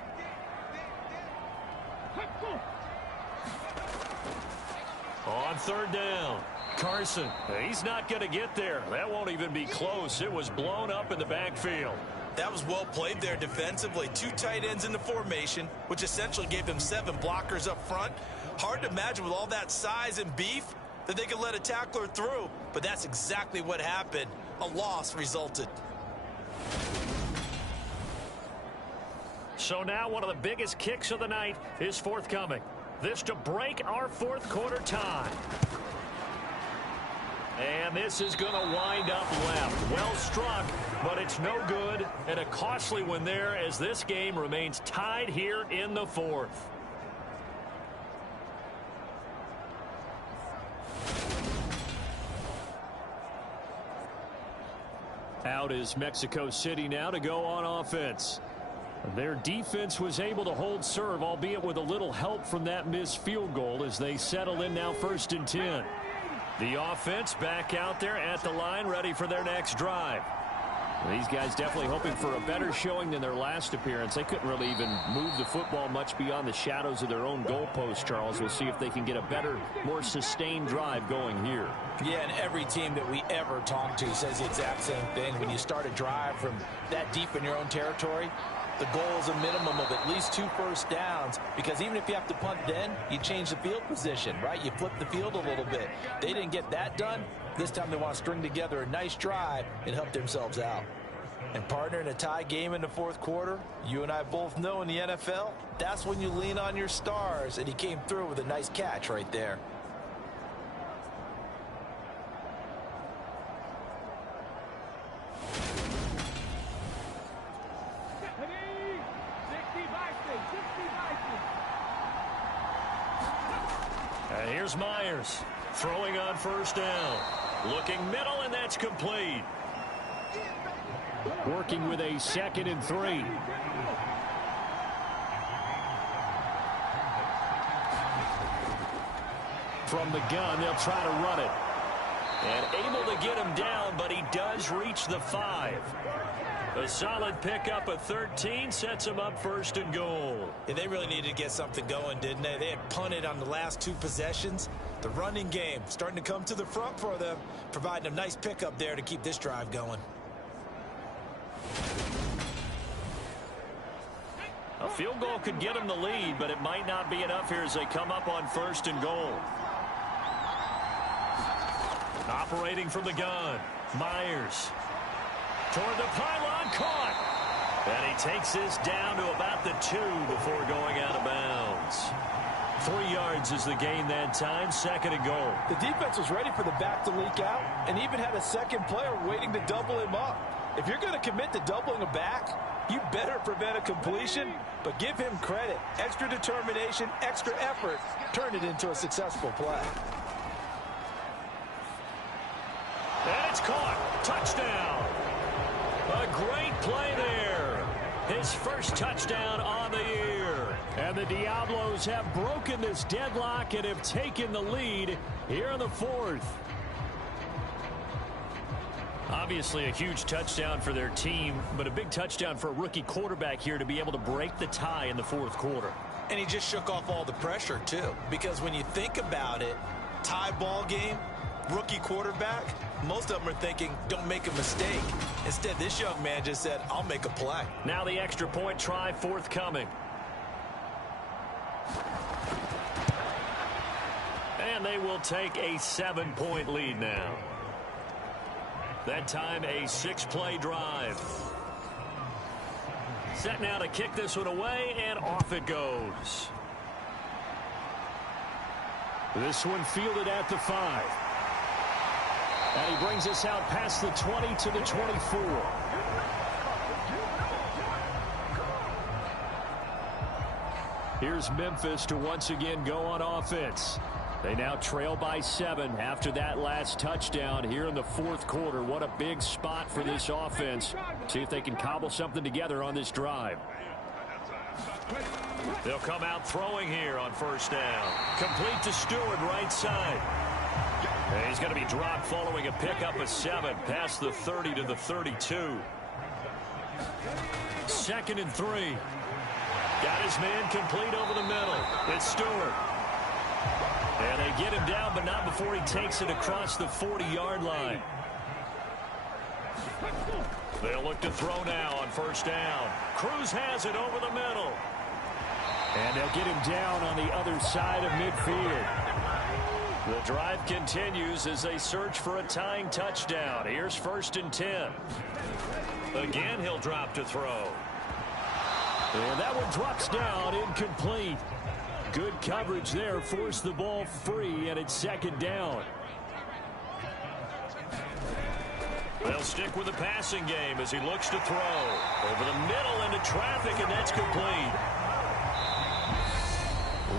On third down, Carson. He's not going to get there. That won't even be close. It was blown up in the backfield. That was well played there defensively. 2 tight ends in the formation, which essentially gave them 7 blockers up front. Hard to imagine with all that size and beef that they could let a tackler through, but that's exactly what happened. A loss resulted. So now one of the biggest kicks of the night is forthcoming. This to break our 4th quarter tie. And this is going to wind up left. Well struck, but it's no good. And a costly one there as this game remains tied here in the 4th. Out is Mexico City now to go on offense. Their defense was able to hold serve, albeit with a little help from that missed field goal as they settle in now 1st and 10. The offense back out there at the line, ready for their next drive. These guys definitely hoping for a better showing than their last appearance. They couldn't really even move the football much beyond the shadows of their own goalpost, Charles. We'll see if they can get a better, more sustained drive going here. Yeah, and every team that we ever talk to says the exact same thing. When you start a drive from that deep in your own territory, the goal is a minimum of at least 2 first downs, because even if you have to punt then, you change the field position, right? You flip the field a little bit. They didn't get that done. This time they want to string together a nice drive and help themselves out. And partner, in a tie game in the 4th quarter, you and I both know in the NFL, that's when you lean on your stars, and he came through with a nice catch right there. And here's Myers throwing on 1st down. Looking middle, and that's complete. Working with a 2nd and 3. From the gun, they'll try to run it. And able to get him down, but he does reach the 5. A solid pickup of 13 sets him up 1st and goal. Yeah, they really needed to get something going, didn't they? They had punted on the last 2 possessions. The running game starting to come to the front for them, providing a nice pickup there to keep this drive going. A field goal could get them the lead, but it might not be enough here as they come up on 1st and goal. Operating from the gun, Myers. Toward the pylon, caught. And he takes this down to about the 2 before going out of bounds. 3 yards is the gain that time, 2nd and goal. The defense was ready for the back to leak out and even had a second player waiting to double him up. If you're going to commit to doubling a back, You better prevent a completion, but give him credit. Extra determination, extra effort, turn it into a successful play. And it's caught. Touchdown. A great play there. His first touchdown on the year. And the Diablos have broken this deadlock and have taken the lead here in the fourth. Obviously a huge touchdown for their team, but a big touchdown for a rookie quarterback here to be able to break the tie in the fourth quarter. And he just shook off all the pressure, too. Because when you think about it, tie ball game, rookie quarterback, most of them are thinking, don't make a mistake. Instead, this young man just said, I'll make a play. Now the extra point try forthcoming. And they will take a 7-point lead now. That time a 6-play drive. Set now to kick this one away, and off it goes. This one fielded at the 5. And he brings us out past the 20 to the 24. Here's Memphis to once again go on offense. They now trail by 7 after that last touchdown here in the fourth quarter. What a big spot for this offense. See if they can cobble something together on this drive. They'll come out throwing here on first down. Complete to Stewart, right side. And he's going to be dropped following a pickup of 7 past the 30 to the 32. 2nd and 3. Got his man complete over the middle. It's Stewart. And they get him down, but not before he takes it across the 40-yard line. They'll look to throw now on first down. Cruz has it over the middle. And they'll get him down on the other side of midfield. The drive continues as they search for a tying touchdown. Here's 1st and 10. Again, he'll drop to throw. And that one drops down, incomplete. Good coverage there, forced the ball free, and it's 2nd down. They'll stick with the passing game as he looks to throw. Over the middle into traffic, and that's complete.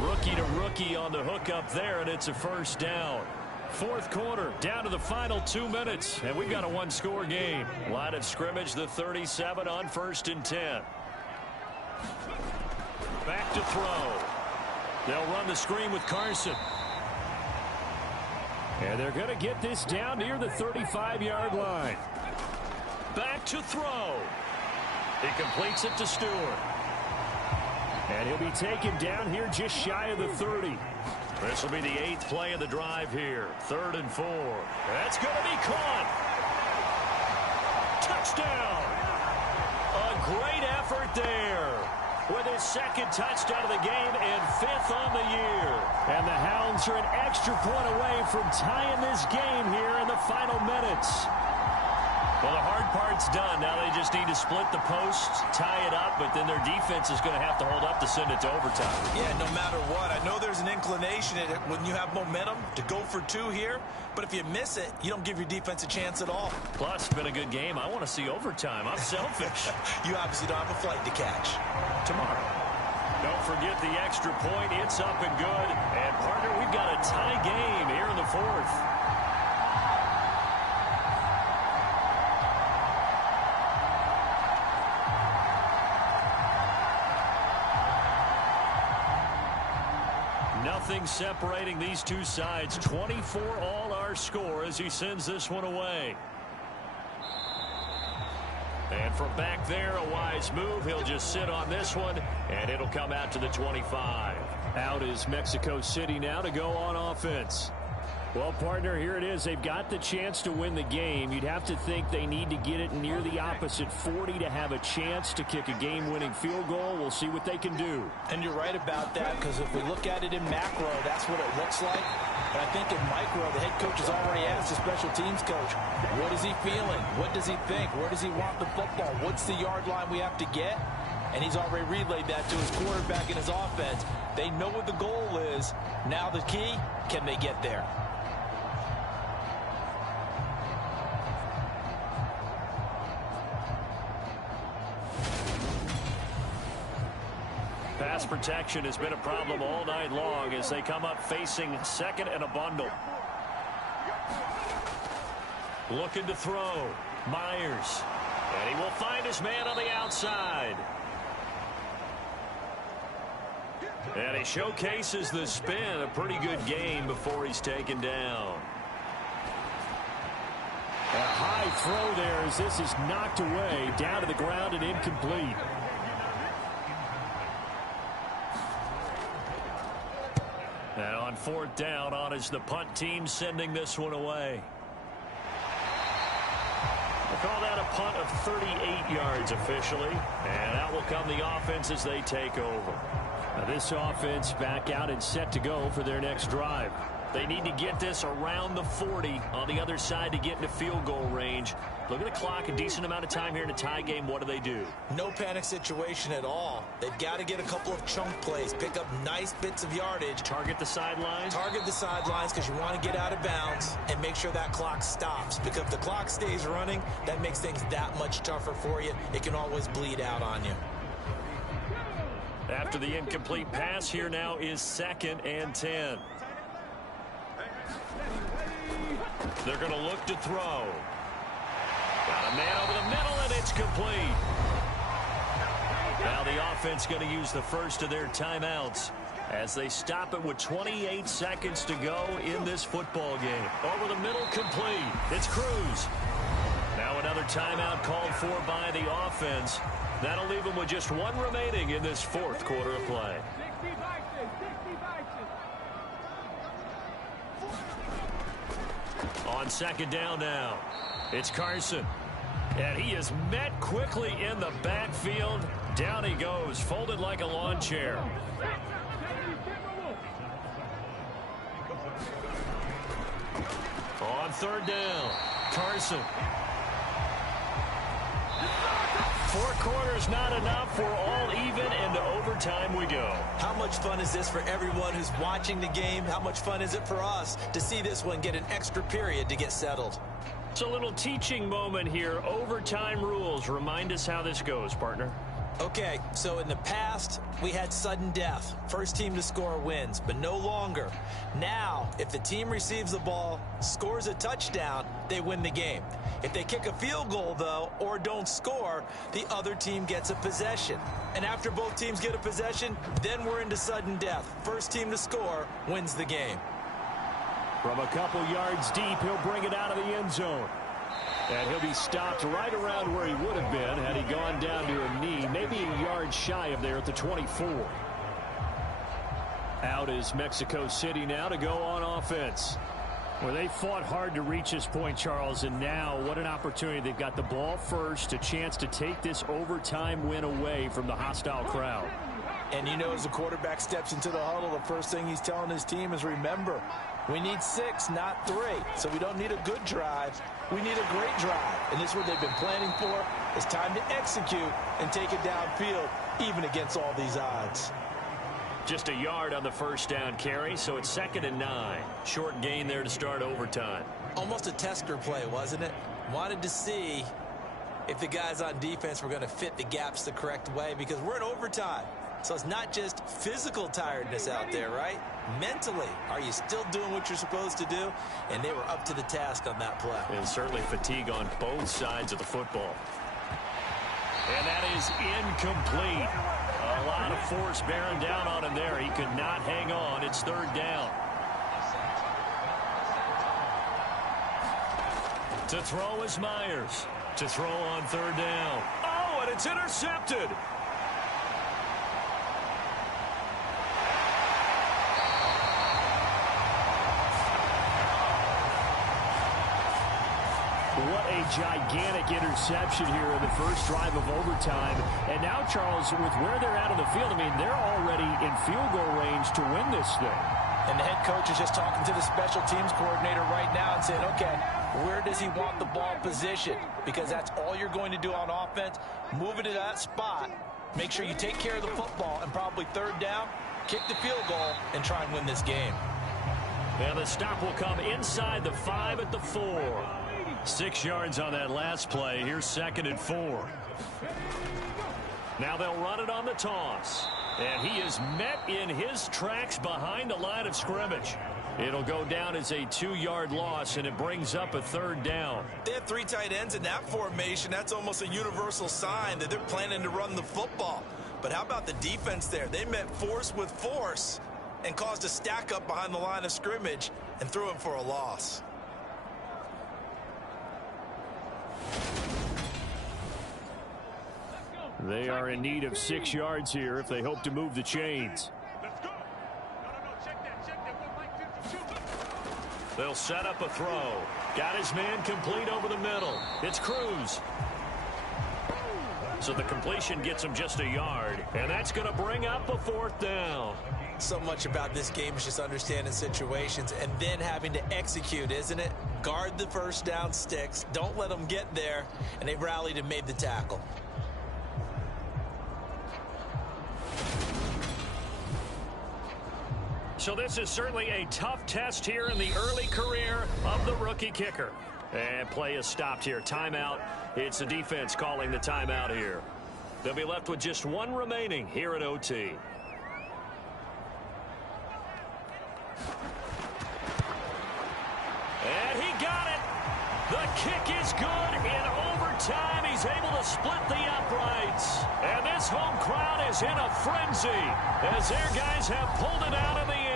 Rookie to rookie on the hook up there, and it's a first down. Fourth quarter, down to the final 2 minutes, and we've got a one-score game. Line of scrimmage, the 37 on 1st and 10. Back to throw. They'll run the screen with Carson. And they're going to get this down near the 35-yard line. Back to throw. He completes it to Stewart. And he'll be taken down here just shy of the 30. This will be the 8th play of the drive here. 3rd and 4. That's going to be caught. Touchdown. A great effort there. With his 2nd touchdown of the game and 5th on the year. And the Hounds are an extra point away from tying this game here in the final minutes. Well, the hard part's done. Now they just need to split the posts, tie it up, but then their defense is going to have to hold up to send it to overtime. Yeah, no matter what. I know there's an inclination in it when you have momentum to go for 2 here, but if you miss it, you don't give your defense a chance at all. Plus, it's been a good game. I want to see overtime. I'm selfish. You obviously don't have a flight to catch. Tomorrow. Don't forget the extra point. It's up and good. And, partner, we've got a tie game here in the fourth. Nothing separating these two sides. 24 all our score as he sends this one away. And from back there, a wise move. He'll just sit on this one, and it'll come out to the 25. Out is Mexico City now to go on offense. Well, partner, here it is. They've got the chance to win the game. You'd have to think they need to get it near the opposite 40 to have a chance to kick a game-winning field goal. We'll see what they can do. And you're right about that, because if we look at it in macro, that's what it looks like. But I think in micro, the head coach has already asked the special teams coach, what is he feeling? What does he think? Where does he want the football? What's the yard line we have to get? And he's already relayed that to his quarterback and his offense. They know what the goal is. Now the key, can they get there? Pass protection has been a problem all night long as they come up facing second and a bundle. Looking to throw. Myers. And he will find his man on the outside. And he showcases the spin. A pretty good game before he's taken down. A high throw there as this is knocked away, down to the ground and incomplete. And on fourth down, on is the punt team sending this one away. They call that a punt of 38 yards officially. And out will come the offense as they take over. Now this offense back out and set to go for their next drive. They need to get this around the 40 on the other side to get into field goal range. Look at the clock, a decent amount of time here in a tie game. What do? No panic situation at all. They've got to get a couple of chunk plays, pick up nice bits of yardage. Target the sidelines? Target the sidelines because you want to get out of bounds and make sure that clock stops. Because if the clock stays running, that makes things that much tougher for you. It can always bleed out on you. After the incomplete pass, here now is 2nd and 10. They're going to look to throw. Got a man over the middle, and it's complete. Now the offense going to use the first of their timeouts as they stop it with 28 seconds to go in this football game. Over the middle, complete. It's Cruz. Now another timeout called for by the offense. That'll leave them with just one remaining in this fourth quarter of play. On second down now, it's Carson. And he is met quickly in the backfield. Down he goes, folded like a lawn chair. On third down, Carson. 4 quarters not enough. We're all even, and to overtime we go. How much fun is this for everyone who's watching the game? How much fun is it for us to see this one get an extra period to get settled? It's a little teaching moment here. Overtime rules. Remind us how this goes, partner. Okay, so in the past, we had sudden death. First team to score wins, but no longer. Now, if the team receives the ball, scores a touchdown, they win the game. If they kick a field goal, though, or don't score, the other team gets a possession. And after both teams get a possession, then we're into sudden death. First team to score wins the game. From a couple yards deep, he'll bring it out of the end zone. And he'll be stopped right around where he would have been had he gone down to a knee, maybe a yard shy of there at the 24. Out is Mexico City now to go on offense. Well, they fought hard to reach this point, Charles, and now what an opportunity. They've got the ball first, a chance to take this overtime win away from the hostile crowd. And you know, as the quarterback steps into the huddle, the first thing he's telling his team is, remember, we need 6, not 3. So we don't need a good drive. We need a great drive. And this is what they've been planning for. It's time to execute and take it downfield, even against all these odds. Just a yard on the first down carry, so it's 2nd and 9. Short gain there to start overtime. Almost a tester play, wasn't it? Wanted to see if the guys on defense were going to fit the gaps the correct way, because we're in overtime. So it's not just physical tiredness out there, right? Mentally, are you still doing what you're supposed to do? And they were up to the task on that play. And certainly fatigue on both sides of the football. And that is incomplete. A lot of force bearing down on him there. He could not hang on. It's 3rd down. To throw is Myers. To throw on 3rd down. Oh, and it's intercepted. What a gigantic interception here in the first drive of overtime. And now, Charles, with where they're at on the field, I mean, they're already in field goal range to win this thing. And the head coach is just talking to the special teams coordinator right now and saying, okay, where does he want the ball positioned? Because that's all you're going to do on offense. Move it to that spot. Make sure you take care of the football, and probably 3rd down, kick the field goal, and try and win this game. And the stop will come inside the 5 at the 4. 6 yards on that last play. Here's 2nd and 4. Now they'll run it on the toss. And he is met in his tracks behind the line of scrimmage. It'll go down as a 2-yard loss, and it brings up a 3rd down. They have 3 tight ends in that formation. That's almost a universal sign that they're planning to run the football. But how about the defense there? They met force with force and caused a stack up behind the line of scrimmage and threw him for a loss. They are in need of 6 yards here if they hope to move the chains. They'll set up a throw. Got his man complete over the middle. It's Cruz. So the completion gets him just a yard, and that's going to bring up a 4th down. So much about this game is just understanding situations and then having to execute, isn't it? Guard the first down sticks. Don't let them get there, and they rallied and made the tackle. So this is certainly a tough test here in the early career of the rookie kicker. And play is stopped here. Timeout. It's the defense calling the timeout here. They'll be left with just 1 remaining here at OT. And he got it. The kick is good in overtime. He's able to split the uprights. And this home crowd is in a frenzy as their guys have pulled it out in the end.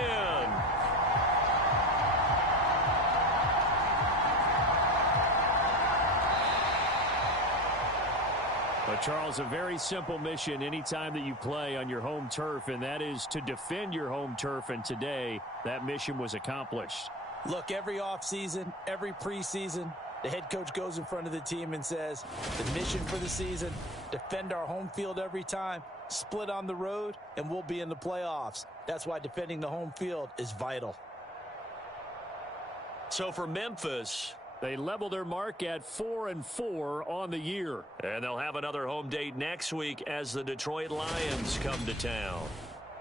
But Charles, a very simple mission anytime that you play on your home turf, and that is to defend your home turf. And today, that mission was accomplished. Look, every offseason, every preseason, the head coach goes in front of the team and says, the mission for the season, defend our home field every time, split on the road, and we'll be in the playoffs. That's why defending the home field is vital. So for Memphis, they level their mark at 4-4 on the year. And they'll have another home date next week as the Detroit Lions come to town.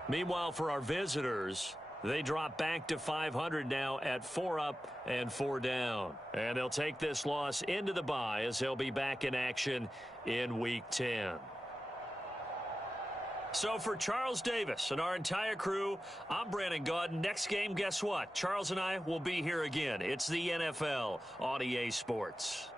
Meanwhile, for our visitors, they drop back to 500 now at 4 up and 4 down. And they'll take this loss into the bye as they'll be back in action in Week 10. So for Charles Davis and our entire crew, I'm Brandon Gaudin. Next game, guess what? Charles and I will be here again. It's the NFL on EA Sports.